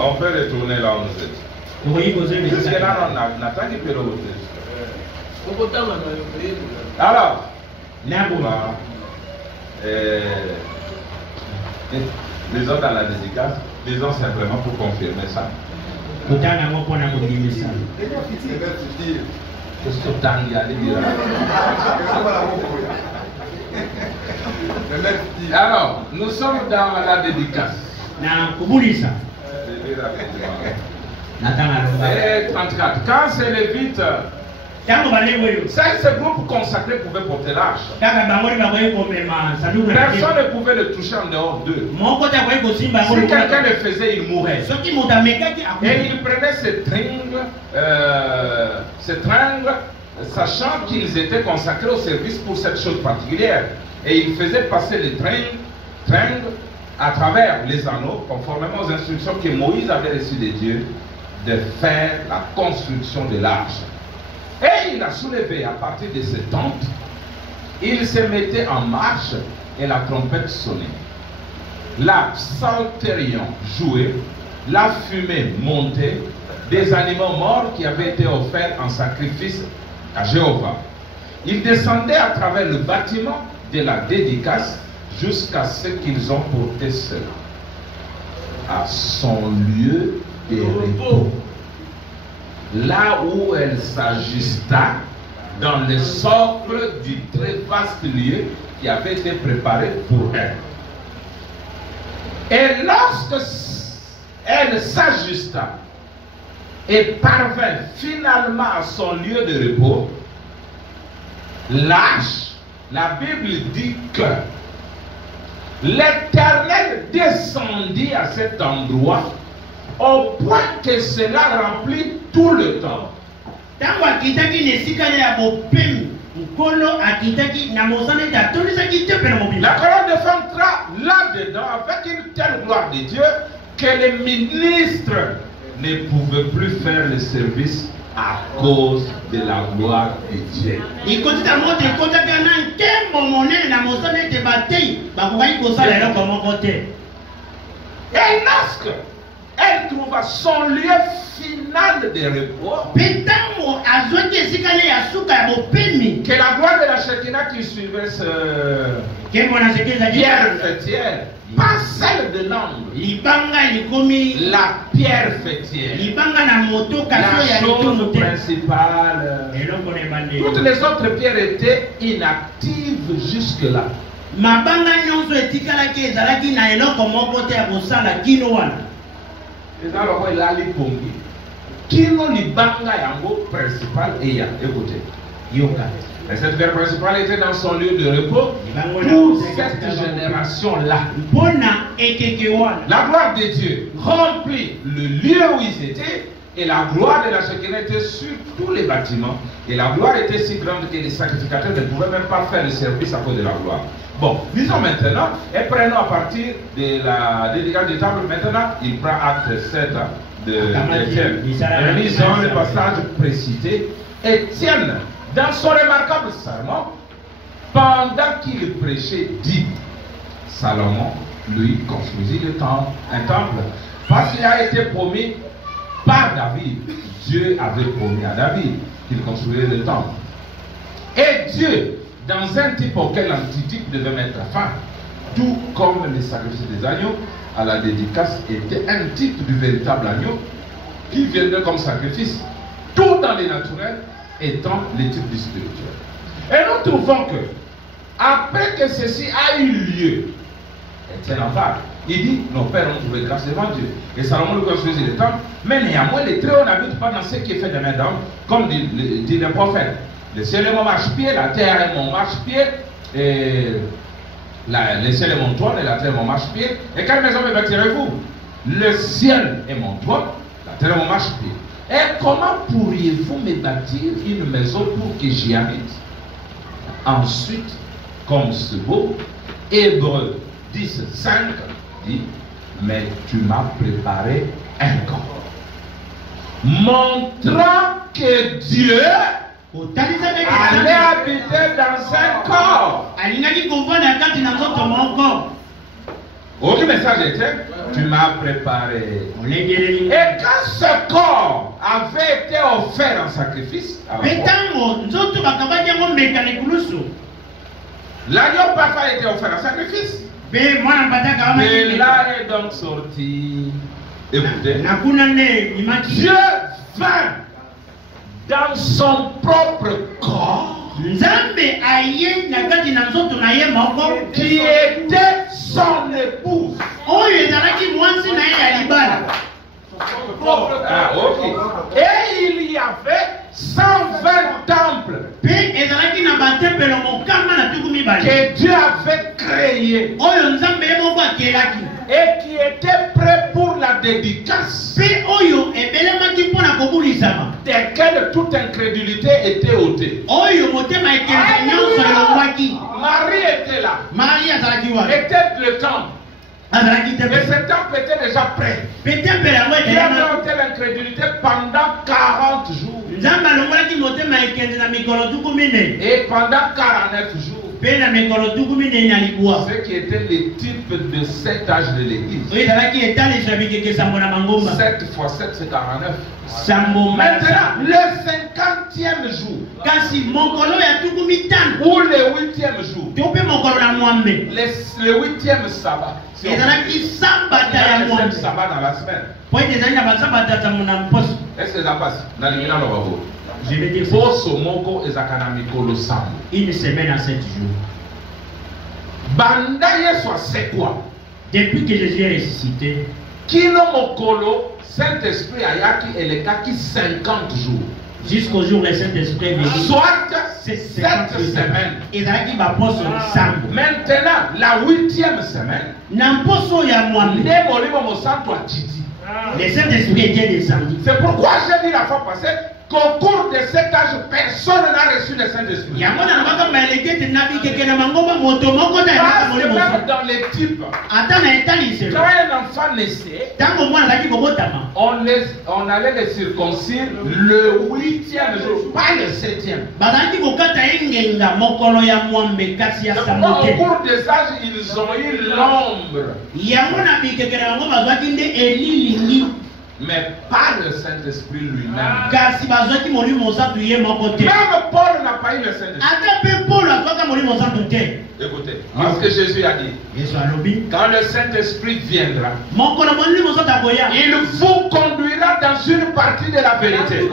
On peut retourner là où nous étions. Jusque là, on n'a pas qui peut le retourner. Alors, les autres dans la dédicace, disons simplement pour confirmer ça. Qu'est-ce que tu as dit? Alors, nous sommes dans la dédicace. Et 34. Quand c'est les vites, ce groupe consacré pouvait porter l'arche. Personne ne pouvait le toucher en dehors d'eux. Si quelqu'un le faisait, il mourait. Et il prenait ses tringles, sachant qu'ils étaient consacrés au service pour cette chose particulière. Et il faisait passer les tringles à travers les anneaux, conformément aux instructions que Moïse avait reçues de Dieu, de faire la construction de l'arche. Et il a soulevé à partir de ses tentes, il se mettait en marche et la trompette sonnait. La psalterion jouait, la fumée montait, des animaux morts qui avaient été offerts en sacrifice à Jéhovah. Il descendait à travers le bâtiment de la dédicace jusqu'à ce qu'ils ont porté cela à son lieu de repos, là où elle s'ajusta dans le socle du très vaste lieu qui avait été préparé pour elle. Et lorsque elle s'ajusta et parvint finalement à son lieu de repos, l'arche, la Bible dit que l'Éternel descendit à cet endroit au point que cela remplit tout le temps. La colonne de feu entra là-dedans avec une telle gloire de Dieu que les ministres ne pouvaient plus faire le service à cause de la gloire de Dieu. Et lorsque elle trouva son lieu final de repos, que la gloire de la Shekinah qui suivait ce pierre fêtière, pas celle de l'angle, la pierre fêtière, la chose principale. Toutes les autres pierres étaient inactives jusque-là. Et alors, il a les pongi. Kino li banga yango principal et ya. Écoutez. Et cette pierre principale était dans son lieu de repos pour cette génération-là. La gloire de Dieu remplit le lieu où ils étaient et la gloire de la Shekinah était sur tous les bâtiments. Et la gloire était si grande que les sacrificateurs ne pouvaient même pas faire le service à cause de la gloire. Bon, lisons maintenant et prenons à partir de la dédicace du temple. Maintenant, il prend acte 7 d'Étienne. Lisons le passage précité. Étienne, dans son remarquable sermon, pendant qu'il prêchait, dit: Salomon, lui, construisit un temple, parce qu'il a été promis par David. Dieu avait promis à David qu'il construirait le temple. Et Dieu, dans un type auquel l'antitype devait mettre fin, tout comme les sacrifices des agneaux, à la dédicace était un type du véritable agneau qui viendrait comme sacrifice, tout dans les naturels étant les types du spirituel. Et nous trouvons que, après que ceci a eu lieu, Étienne en parle. Il dit, nos pères ont trouvé grâce devant Dieu. Et Salomon le construisit le temple. Mais néanmoins, les Très-Hauts n'habitent pas dans ce qui est fait de main d'homme, comme dit le prophète. Le ciel est mon marchepied, la terre est mon marchepied, et le ciel est mon trône et la terre est mon marchepied. Et quelle maison me bâtirez-vous? Le ciel est mon trône, la terre est mon marchepied. Et comment pourriez-vous me bâtir une maison pour que j'y habite? Ensuite, comme ce beau, Hébreux 10:5 dit, mais tu m'as préparé un corps, montrant que Dieu allait habiter dans un corps. Autre message était, tu m'as préparé. Et quand ce corps avait été offert en sacrifice, l'agneau parfait a été offert en sacrifice. Mais là est donc sorti. Écoutez, Dieu vint dans son propre corps qui était son épouse. Ah, okay. Et il y avait 120 temples que Dieu avait créés et qui étaient prêts pour la dédicace, desquels toute incrédulité était ôtée. Marie était là, était le temple. Et ce temple était déjà prêt. Il avait ôté l'incrédulité pendant 40 jours. Et pendant 49 jours, ce qui était le type de cet âge de l'église. 7 fois 7 c'est 49. Maintenant, le 50e jour, ou le 8e jour, le 8e sabbat, il y a le 7 sabbat dans la semaine. Est-ce que ça passe? Je vais dire, une semaine à 7 jours. Bandaye soit c'est quoi? Depuis que Jésus est ressuscité, Kino Mokolo, Saint-Esprit Ayaki et le Kaki 50 jours. Jusqu'au jour où le Saint-Esprit est venu. Soit 7 semaines. Maintenant, la 8e semaine, le Saint-Esprit était descendu. c'est pourquoi j'ai dit la fois passée qu'au cours de cet âge, personne n'a reçu le Saint-Esprit. Même dans les types, quand un enfant naissait, on allait les circoncire le 8e jour, pas le 7e. Au cours des âges, ils ont eu l'ombre, mais pas le Saint-Esprit lui-même. Même Paul n'a pas eu le Saint-Esprit. Écoutez, parce que Jésus a dit, quand le Saint-Esprit viendra, il vous conduira dans une partie de la vérité.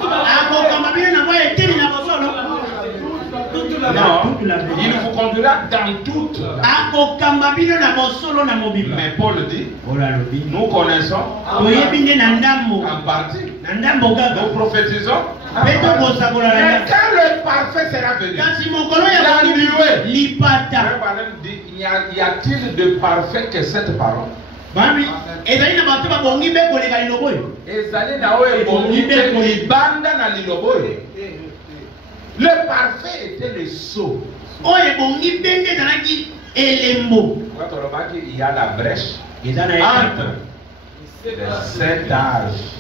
Non, il vous conduira dans toute. Mais Paul dit, nous connaissons en partie, nous prophétisons. Mais quand le parfait sera venu, y a-t-il de parfait que cette parole? Le parfait était le sceau. Il y a la brèche entre les 7 âges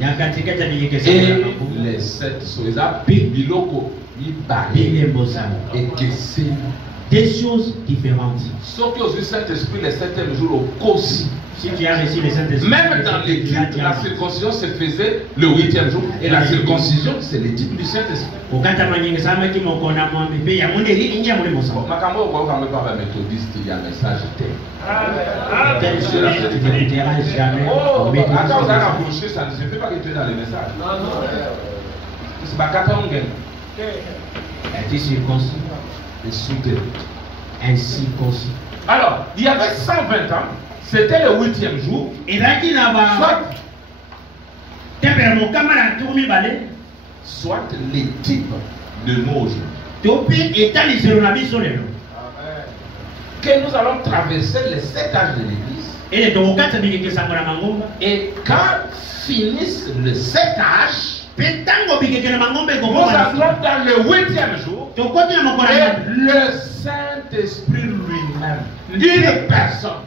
et les 7 sceaux. Et que c'est deux choses différentes. Sauf que au Saint-Esprit, le 7e jour, au aussi. Si tu as reçu le Saint-Esprit, Même dans les cultes, la circoncision se faisait le 8e jour. Et la circoncision, c'est le type du Saint-Esprit. Makambo, quand on parle à méthodiste, il y a un message. Tu n'écouteras jamais. Oh, attends, vous allez approcher, ça ne suffit pas que tu es dans les messages. C'est pas 14 gains. Es-tu circoncis? Et soutenu. Ainsi concis. Alors, il y avait 120 ans, c'était le 8e jour. Et là, il a soit les types de nos jours. Que nous allons traverser les 7 âges de l'Église. Et quand finissent les 7 âges, nous entrons dans le 8e jour. Et le Saint-Esprit lui-même, une personne.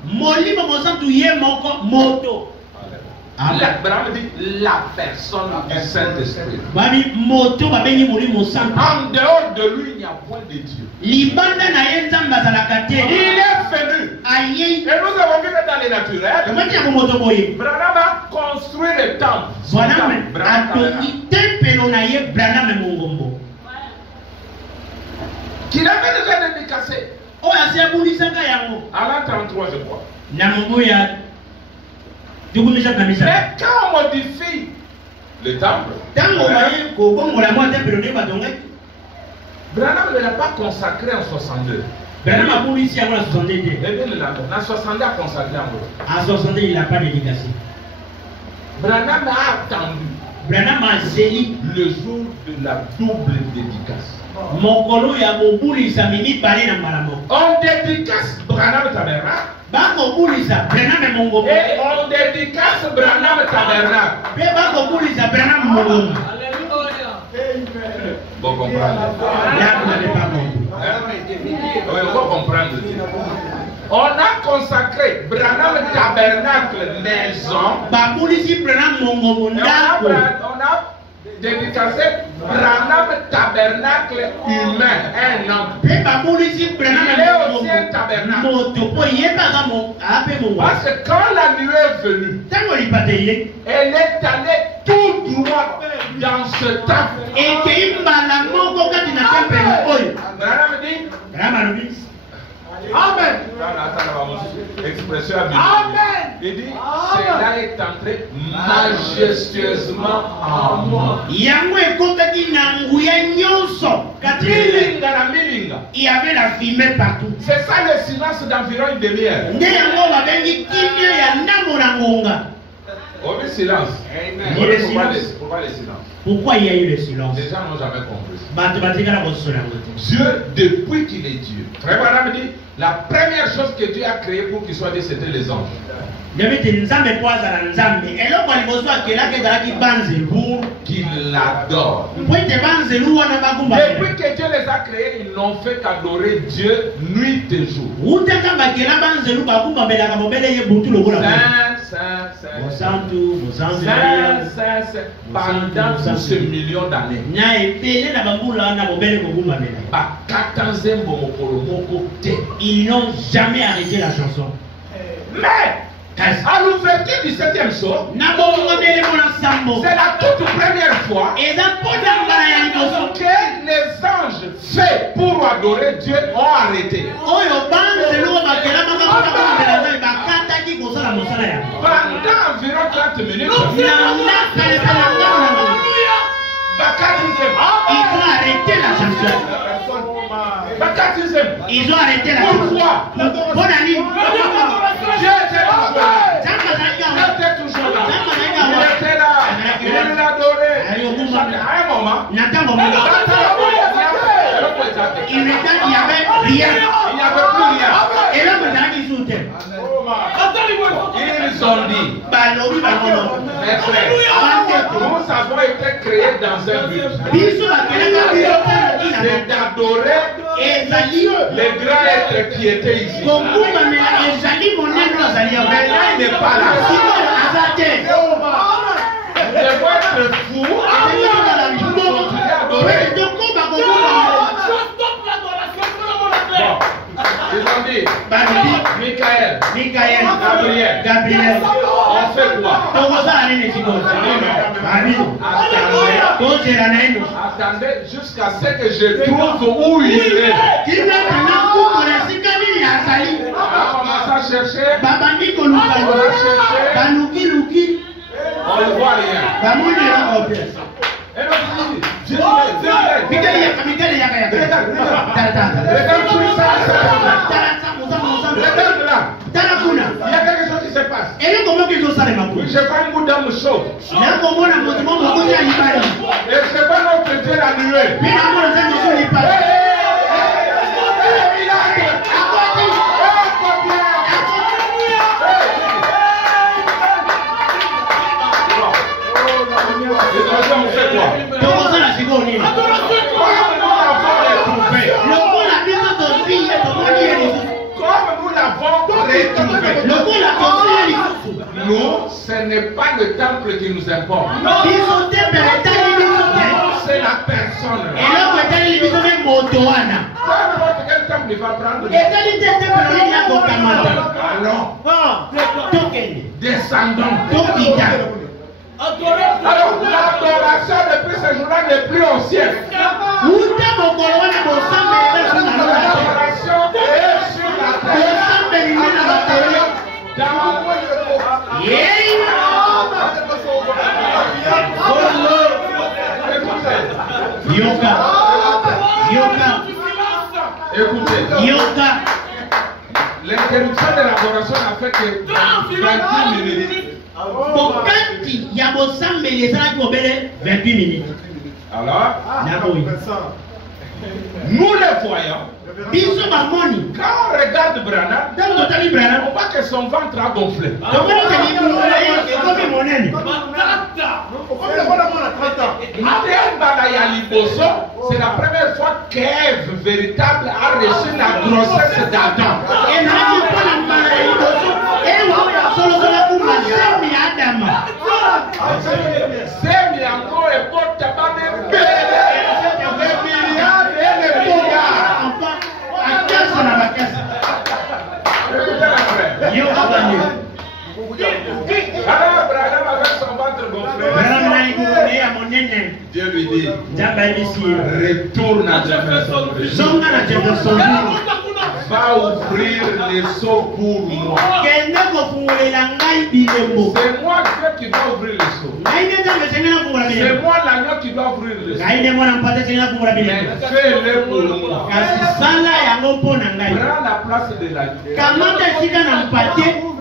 Abraham dit la personne du Saint-Esprit. En dehors de lui, il n'y a point de Dieu. Il est venu. Et nous avons vu que dans les naturels, Branham a construit le temple. Qu'il avait déjà dédicacé. À l'an 33, je crois. Mais quand on modifie le temple, Branham ne l'a pas consacré en 62. Branham a voulu ici avant la 62. Eh bien, la 62 a consacré en 62. En 62, il n'a pas dédicacé. Branham a attendu. Branham a zéli le jour de la double dédicace. On dédicace Branham Tabernacle. Et on dédicace Branham Tabernacle. Bon, comprendre. Là, vous n'avez pas compris. Oui, on va comprendre. On a consacré Branham Tabernacle maison. On a dédicacé Branham Tabernacle humain, un homme. Il est aussi un tabernacle. Parce que quand la nuée est venue, elle est allée tout droit dans ce temple. Branham dit Amen. Expression Amen. Il dit cela est entré majestueusement en moi. Il y avait la fumée partout. C'est ça le silence d'environ une demi-heure. Oh, le silence. Pourquoi le silence? Pourquoi il y a eu le silence? Les gens n'ont jamais compris. Dieu, depuis qu'il est Dieu, Frère Branham dit la première chose que Dieu a créée pour qu'il soit Dieu, c'était les anges. Pour qu'il l'adore. Depuis que Dieu les a créés, ils n'ont fait qu'adorer Dieu nuit et jour. Pendant tous ces millions d'années. Ils n'ont jamais arrêté la chanson. Mais à l'ouverture du 7e saut, c'est la toute première fois que les anges faits pour adorer Dieu ont arrêté. Pendant environ 30 minutes, ils ont arrêté la chanson. Ils ont arrêté la chanson. Pourquoi? Bonne année. Dieu était toujours là. Il était là. Il l'adorait. À un moment, il n'y avait rien. Il n'y avait plus rien. Et là, maintenant, ils ont dit. Ils ont dit, mes frères, nous avons été créés dans un but. C'est d'adorer les grands êtres qui étaient ici. Maintenant, il n'est pas là. Je dois être fou. Bon. Michael, Gabriel. Gabriel. On fait quoi? Attendez jusqu'à ce que je trouve où il est. On commence à chercher. On ne voit rien. Et regarde là. Il y a quelque chose qui se passe. Oui, je vois un bout d'homme chaud. Et c'est pas notre Dieu la nuée. On fait quoi? Comme nous l'avons retrouvé. Nous, ce n'est pas le temple qui nous importe. C'est la personne. N'importe quel temple il va prendre. Allons. Descendons. Alors, l'adoration depuis ce jour-là n'est plus au ciel. L'adoration est sur la terre. Écoutez. L'interruption de l'adoration n'a fait que 28 minutes. Alors, nous le voyons. Quand on regarde Branham, on voit que son ventre a gonflé. C'est la première fois qu'Ève véritable a reçu la grossesse d'Adam. C'est encore et pour tabac alors Branham avec son ventre gonflé. Dieu lui dit, retourne à Jefferson. Va ouvrir les seaux pour moi. C'est moi Dieu qui va ouvrir les seaux. C'est moi l'agneau qui va ouvrir les seaux. Mais fais-le pour moi. Prends la place de l'agneau.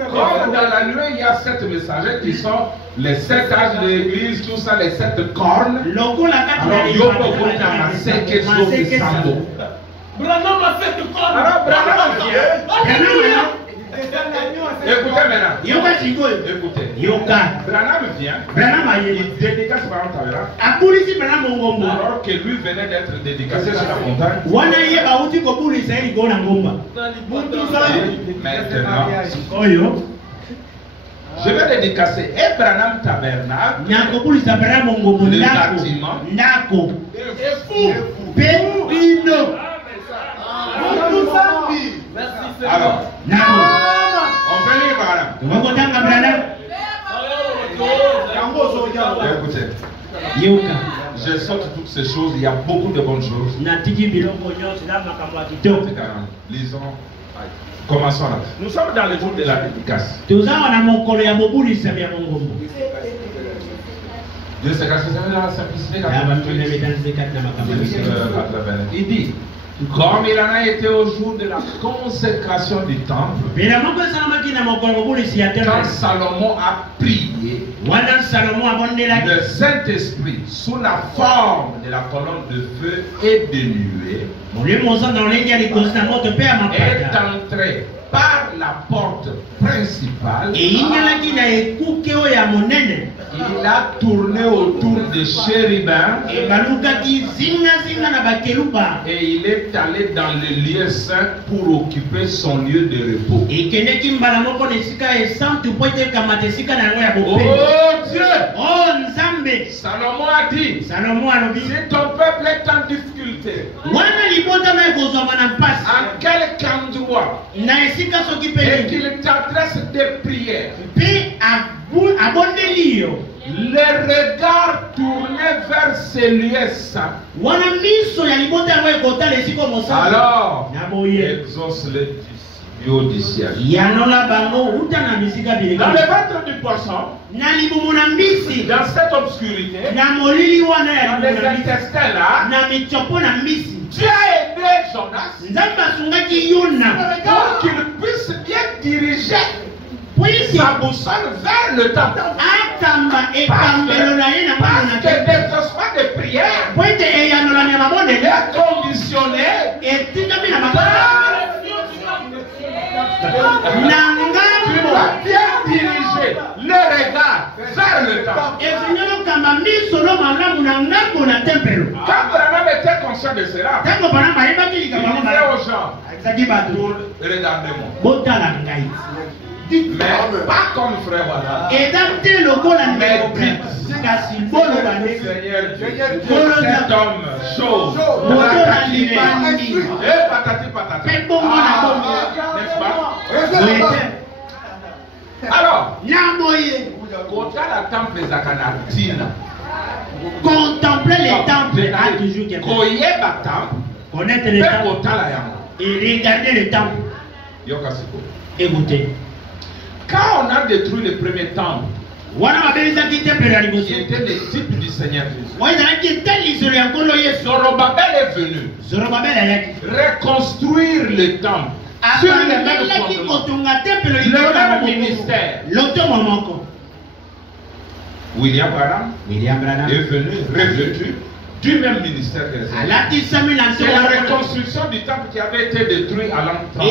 Comme dans la nuit, il y a 7 messagers qui sont les 7 âges de l'église, tout ça, les 7 cornes. Alors, Branham a fait de cornes. Alors, Branham vient. Écoutez maintenant. Écoutez. Branham vient. Il dédicace par exemple. Alors que lui venait d'être dédicacé sur la montagne. Maintenant, je vais dédicacer Branham Tabernacle, le bâtiment, alors, on peut lire Branham. Écoutez, je saute toutes ces choses, il y a beaucoup de bonnes choses. Lisons. Commençons là. Nous sommes dans le jour de la dédicace. Dieu sait que c'est la simplicité. Il dit, comme il en a été au jour de la consécration du temple, quand Salomon a prié, le Saint-Esprit, sous la forme de la colonne de feu et de nuée, est entré par la porte principale. Il a tourné autour de chérubins et il est allé dans le lieu saint pour occuper son lieu de repos. Oh Dieu! Salomon a dit, si ton peuple est en difficulté, en quel endroit toi et qu'il t'adresse des prières, les regards tournés vers ces lieux saints, alors exauce-les du haut du ciel. Dans le ventre du poisson, dans cette obscurité, dans les intestins là, Dieu a aidé Jonas pour qu'il puisse bien diriger sa boussole vers le temple. Parce que l'exaucement de prière est conditionné tu dois bien diriger le regard vers le temple. Quand Branham était conscient de cela, il disait aux gens, regardez-moi. Mais pas comme frère voilà. Mais Seigneur Dieu, cet homme chose, patati patata. N'est-ce pas? Alors, contempler les temples a toujours quelque chose. Connaître les temples et regarder les temples. Écoutez. Quand on a détruit le premier temple, qui était le type du Seigneur Jésus, Zorobabel est venu reconstruire le temple sur le même fondement, le même ministère. William Branham est venu revêtu du même ministère que le Seigneur. C'est la reconstruction du temple qui avait été détruit à l'an 30.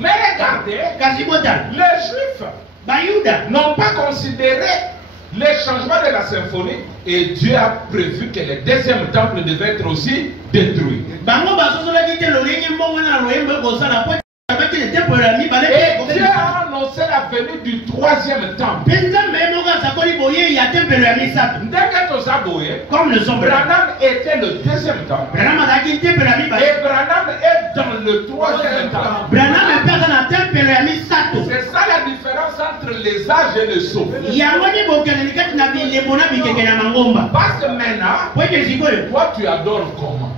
Mais regardez, les Juifs n'ont pas considéré les changements de la symphonie et Dieu a prévu que le deuxième temple devait être aussi détruit. Et Dieu a annoncé la venue du troisième temple. Comme le son, Branham était le deuxième temple. Et Branham est dans le troisième temple. C'est ça la différence entre les âges et le saut. Parce que maintenant, toi tu adores comment?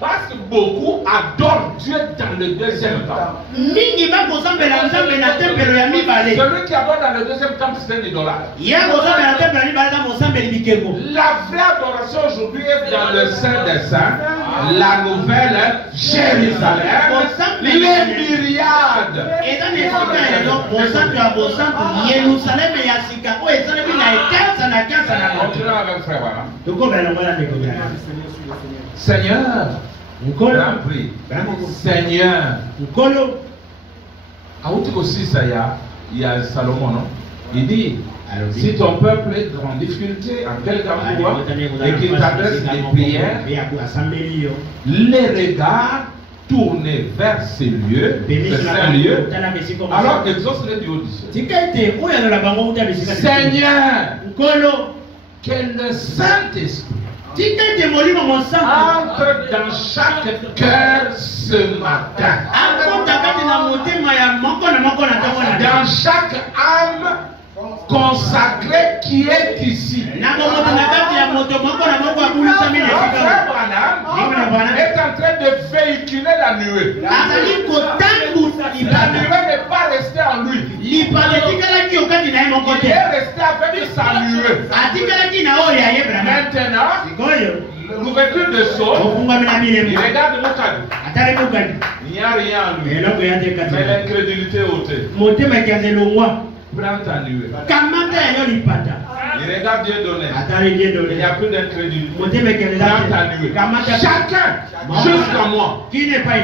Parce que beaucoup adorent Dieu dans le deuxième temple. Celui qui adore dans le deuxième temple, c'est un idolâtre. La vraie adoration aujourd'hui est dans le Saint des Saints, la nouvelle Jérusalem, les myriades. Seigneur, Seigneur, aussi ça il y a Salomon, non? Il dit, si ton peuple est en difficulté, en quelque endroit, et qu'il t'adresse des prières, les regards tournés vers ces lieux, ces lieux, alors exauce-les du haut du ciel. Seigneur, que le Saint-Esprit entre dans chaque cœur ce matin. Dans chaque âme consacrée qui est ici. Est en train de véhiculer la nuée. La nuée n'est pas restée en lui. Il est resté avec sa nuée. Maintenant, l'ouverture de sceau, il regarde Moukadi. Il n'y a rien en lui. Mais l'incrédulité est ôtée. Prends ta nuée. Il regarde Dieu donné. Il n'y a plus d'incrédulité. Prends ta nuée. Chacun, jusqu'à moi. Qui n'est pas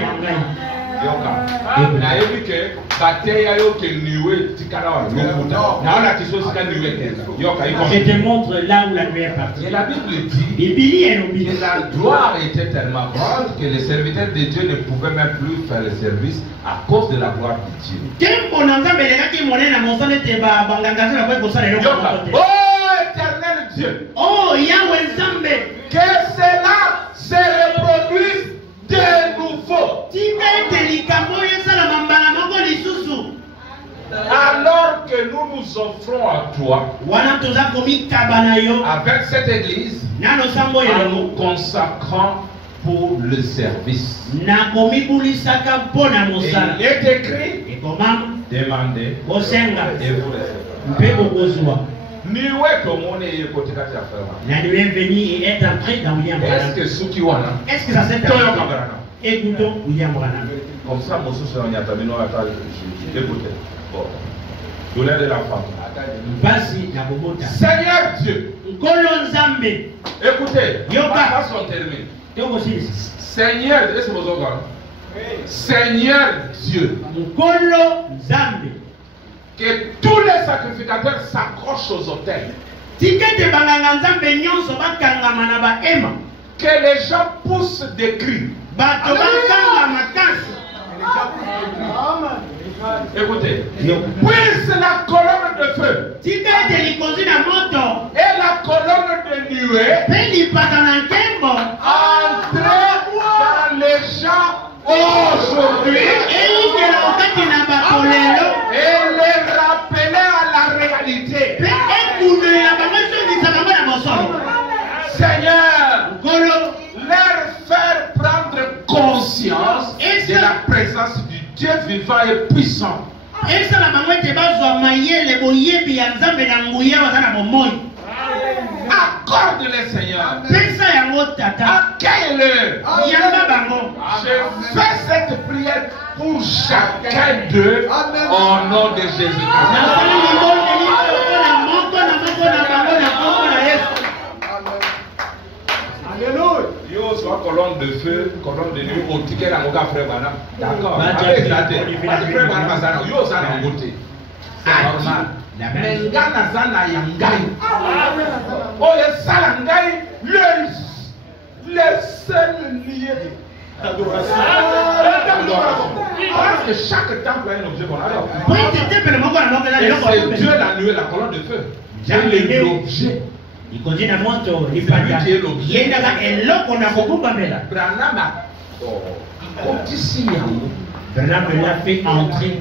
je te montre là où la nuée est partie. Et la Bible dit que la gloire était tellement grande que les serviteurs de Dieu ne pouvaient même plus faire le service à cause de la gloire de Dieu. Oh éternel Dieu, oh Yahweh Zambé, que cela se toi avec cette église en nous consacrant pour le service. Il est écrit, demandez et vous recevez. Est-ce que ceux qui ont est-ce que ça s'est écoutons William Branham. Comme ça, mon souci, on y a terminé. Écoutez. Bon. Douleur de la femme. Seigneur Dieu. Écoutez. Pas son termine. Seigneur, est-ce que vous avez Seigneur Dieu. Que tous les sacrificateurs s'accrochent aux autels. Que les gens poussent des cris. Écoutez, puisse la colonne de feu et la colonne de nuée entrer dans les gens aujourd'hui et les rappeler à la réalité. Seigneur, leur faire prendre conscience de la présence du Dieu vivant et puissant. Accorde-les, Seigneur. Accueille-le. Je fais cette prière pour chacun d'eux au nom de Jésus-Christ. Alléluia. Yo, soit colonne de feu, colonne de nuit, au ticket la moga frère Bana. D'accord. Avec la tête. Frère Bana, yo, ça n'a pas côté. C'est normal. Mais Ngana Zana Yangai. Oh, le Salangai, le seul lieu d'adoration. Parce que chaque temple a un objet qu'on adore. C'est Dieu la nuit, la colonne de feu. Dieu est l'objet. Il continue à monter, il va y aller. Il y a un beaucoup de Branham Branham l'a fait entrer.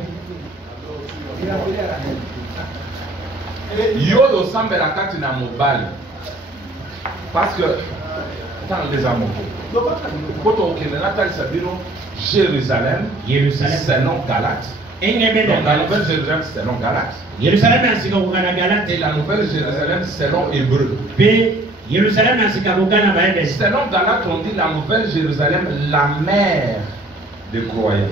Yo semble la carte na mobile. Parce que dans les amours. Quand on est là, Jérusalem, c'est non Galate. Donc la nouvelle Jérusalem, c'est non Galate. Et la nouvelle Jérusalem, c'est non Hébreu. Selon Galate, on dit la nouvelle Jérusalem, la mère des croyants.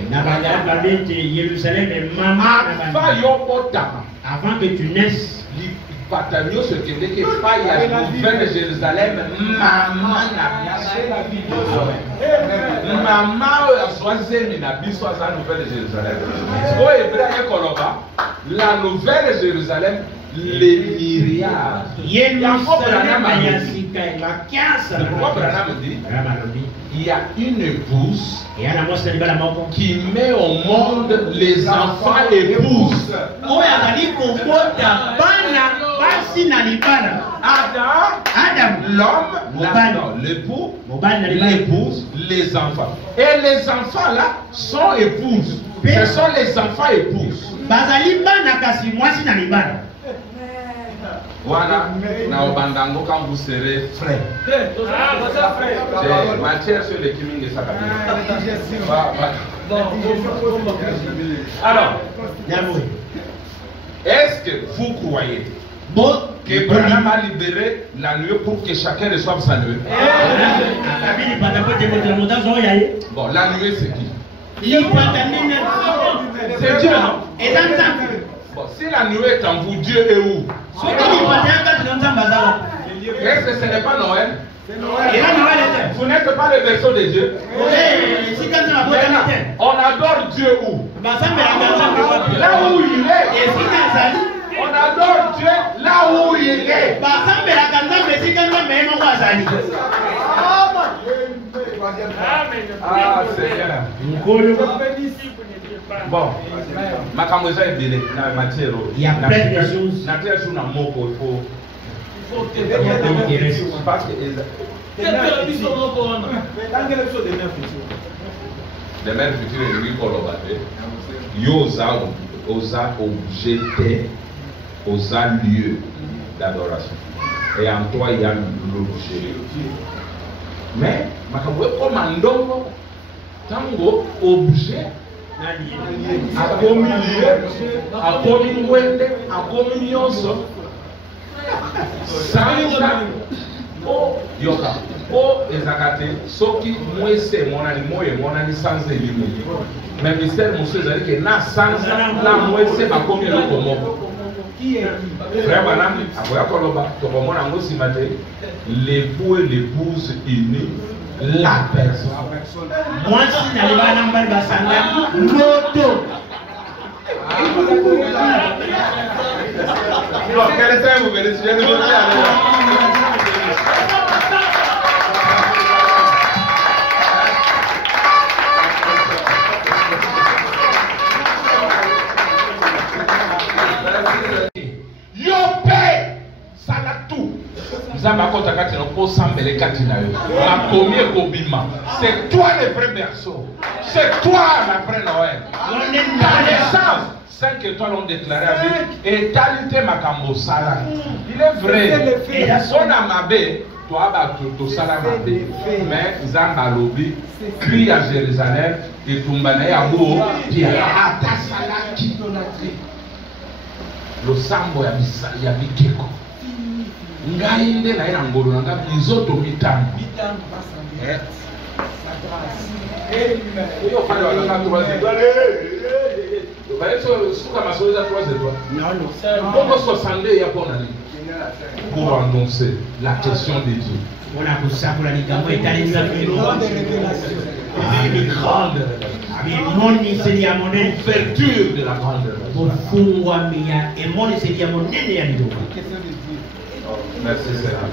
Avant que tu naisses, Patanio se tenait que pas y a la nouvelle Jérusalem, maman n'a maman a choisi la nouvelle Jérusalem. La nouvelle Jérusalem, les myriades. Il y a une épouse qui met au monde les enfants épouses. Adam, l'homme, l'époux, l'épouse, les enfants. Et les enfants là sont épouses. Ce sont les enfants épouses. Voilà, quand vous serez frère. J'ai matière sur les kiming de Sakabine. Alors, est-ce que vous croyez que Branham a libéré la nuée pour que chacun reçoive sa nuée? Bon, la nuée c'est qui? C'est Dieu, non? Bon, si la nuée est en vous, Dieu est où? Est-ce que ce n'est pas Noël? Vous n'êtes pas le berceau de Dieu. On adore Dieu où? Là où il est. On adore Dieu là où il est. Ah, Seigneur. Bon, ma caméra est belée. Il y a plein de choses. Il faut que parce que les mères futures et lui colobaté. Yosa objeté aux lieux d'adoration. Et en toi, il y a l'objet. Mais, comme un don, tango, objet, à communier, à communier, à communion, sans yoka, ezakate, soki mwese monani sans elimo. Mais mystère, monsieur, vous que na sans la mwese bakomi eloko moko. Frère Banam, après Koloba, tu comprends en aussi matin, l'époux et l'épouse unis, la personne. Moi, si n'allez pas dans le bassin, l'auto. Quel est vous venez de c'est toi le vrai berceau. C'est toi la vraie Noël. Ta naissance, 5 étoiles ont déclaré avec et talité Makambo Sala. Il est vrai. On a mabé, toi, tu Sala mabé. Mais Zamba Lobi crie à Jérusalem et Tumbane Abo, Pierre, Ata Sala Kidonatri. Le Sambo ya Mikeko. Ngainde na ina ngolo na ngapi izoto mitambo. Iyo pale wanataka tuwazidwale. Baeso suka masoza tuwazidwa. Non. Bongo 62 ya pona ni. Pour annoncer la question de Dieu. On a pour ça pour la ligambo et t'allez nous appeler. Une grande mais mon c'est ya mon ouverture de la grande. Pour fungwa mia et mon c'est ya mon nene ya lido. Merci Seigneur.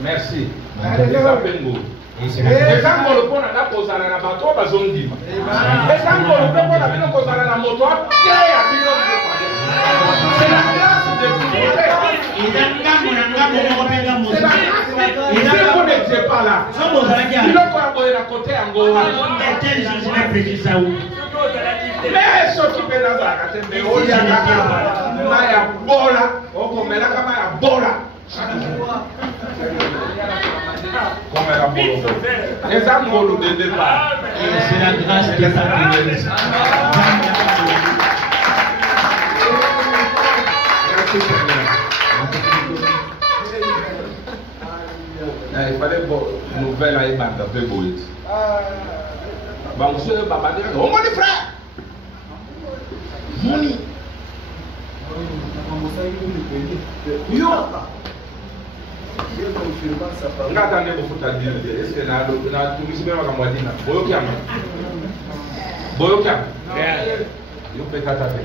Merci. Ezango lopona na kozala na bato bazondima. Ezango lopona bino kozala na moto apia ya bino. C'est la grâce de Dieu. Si vous n'étiez pas là, il a la côté Angola. Mais ce qui peut dans la catégorie, il y a un bola, on met la caméra bola. Comme la bola. Les angles de départ. C'est la grâce de Dieu. Il fallait une nouvelle à Ibanda, peu beau. Monsieur Babadi, oh mon frère! Moni! Yo! N'attendez pas pour ta dire, est-ce que na tout ici même à Mwadina? Boyokiam. Boyokiam. Yo peut t'attaquer.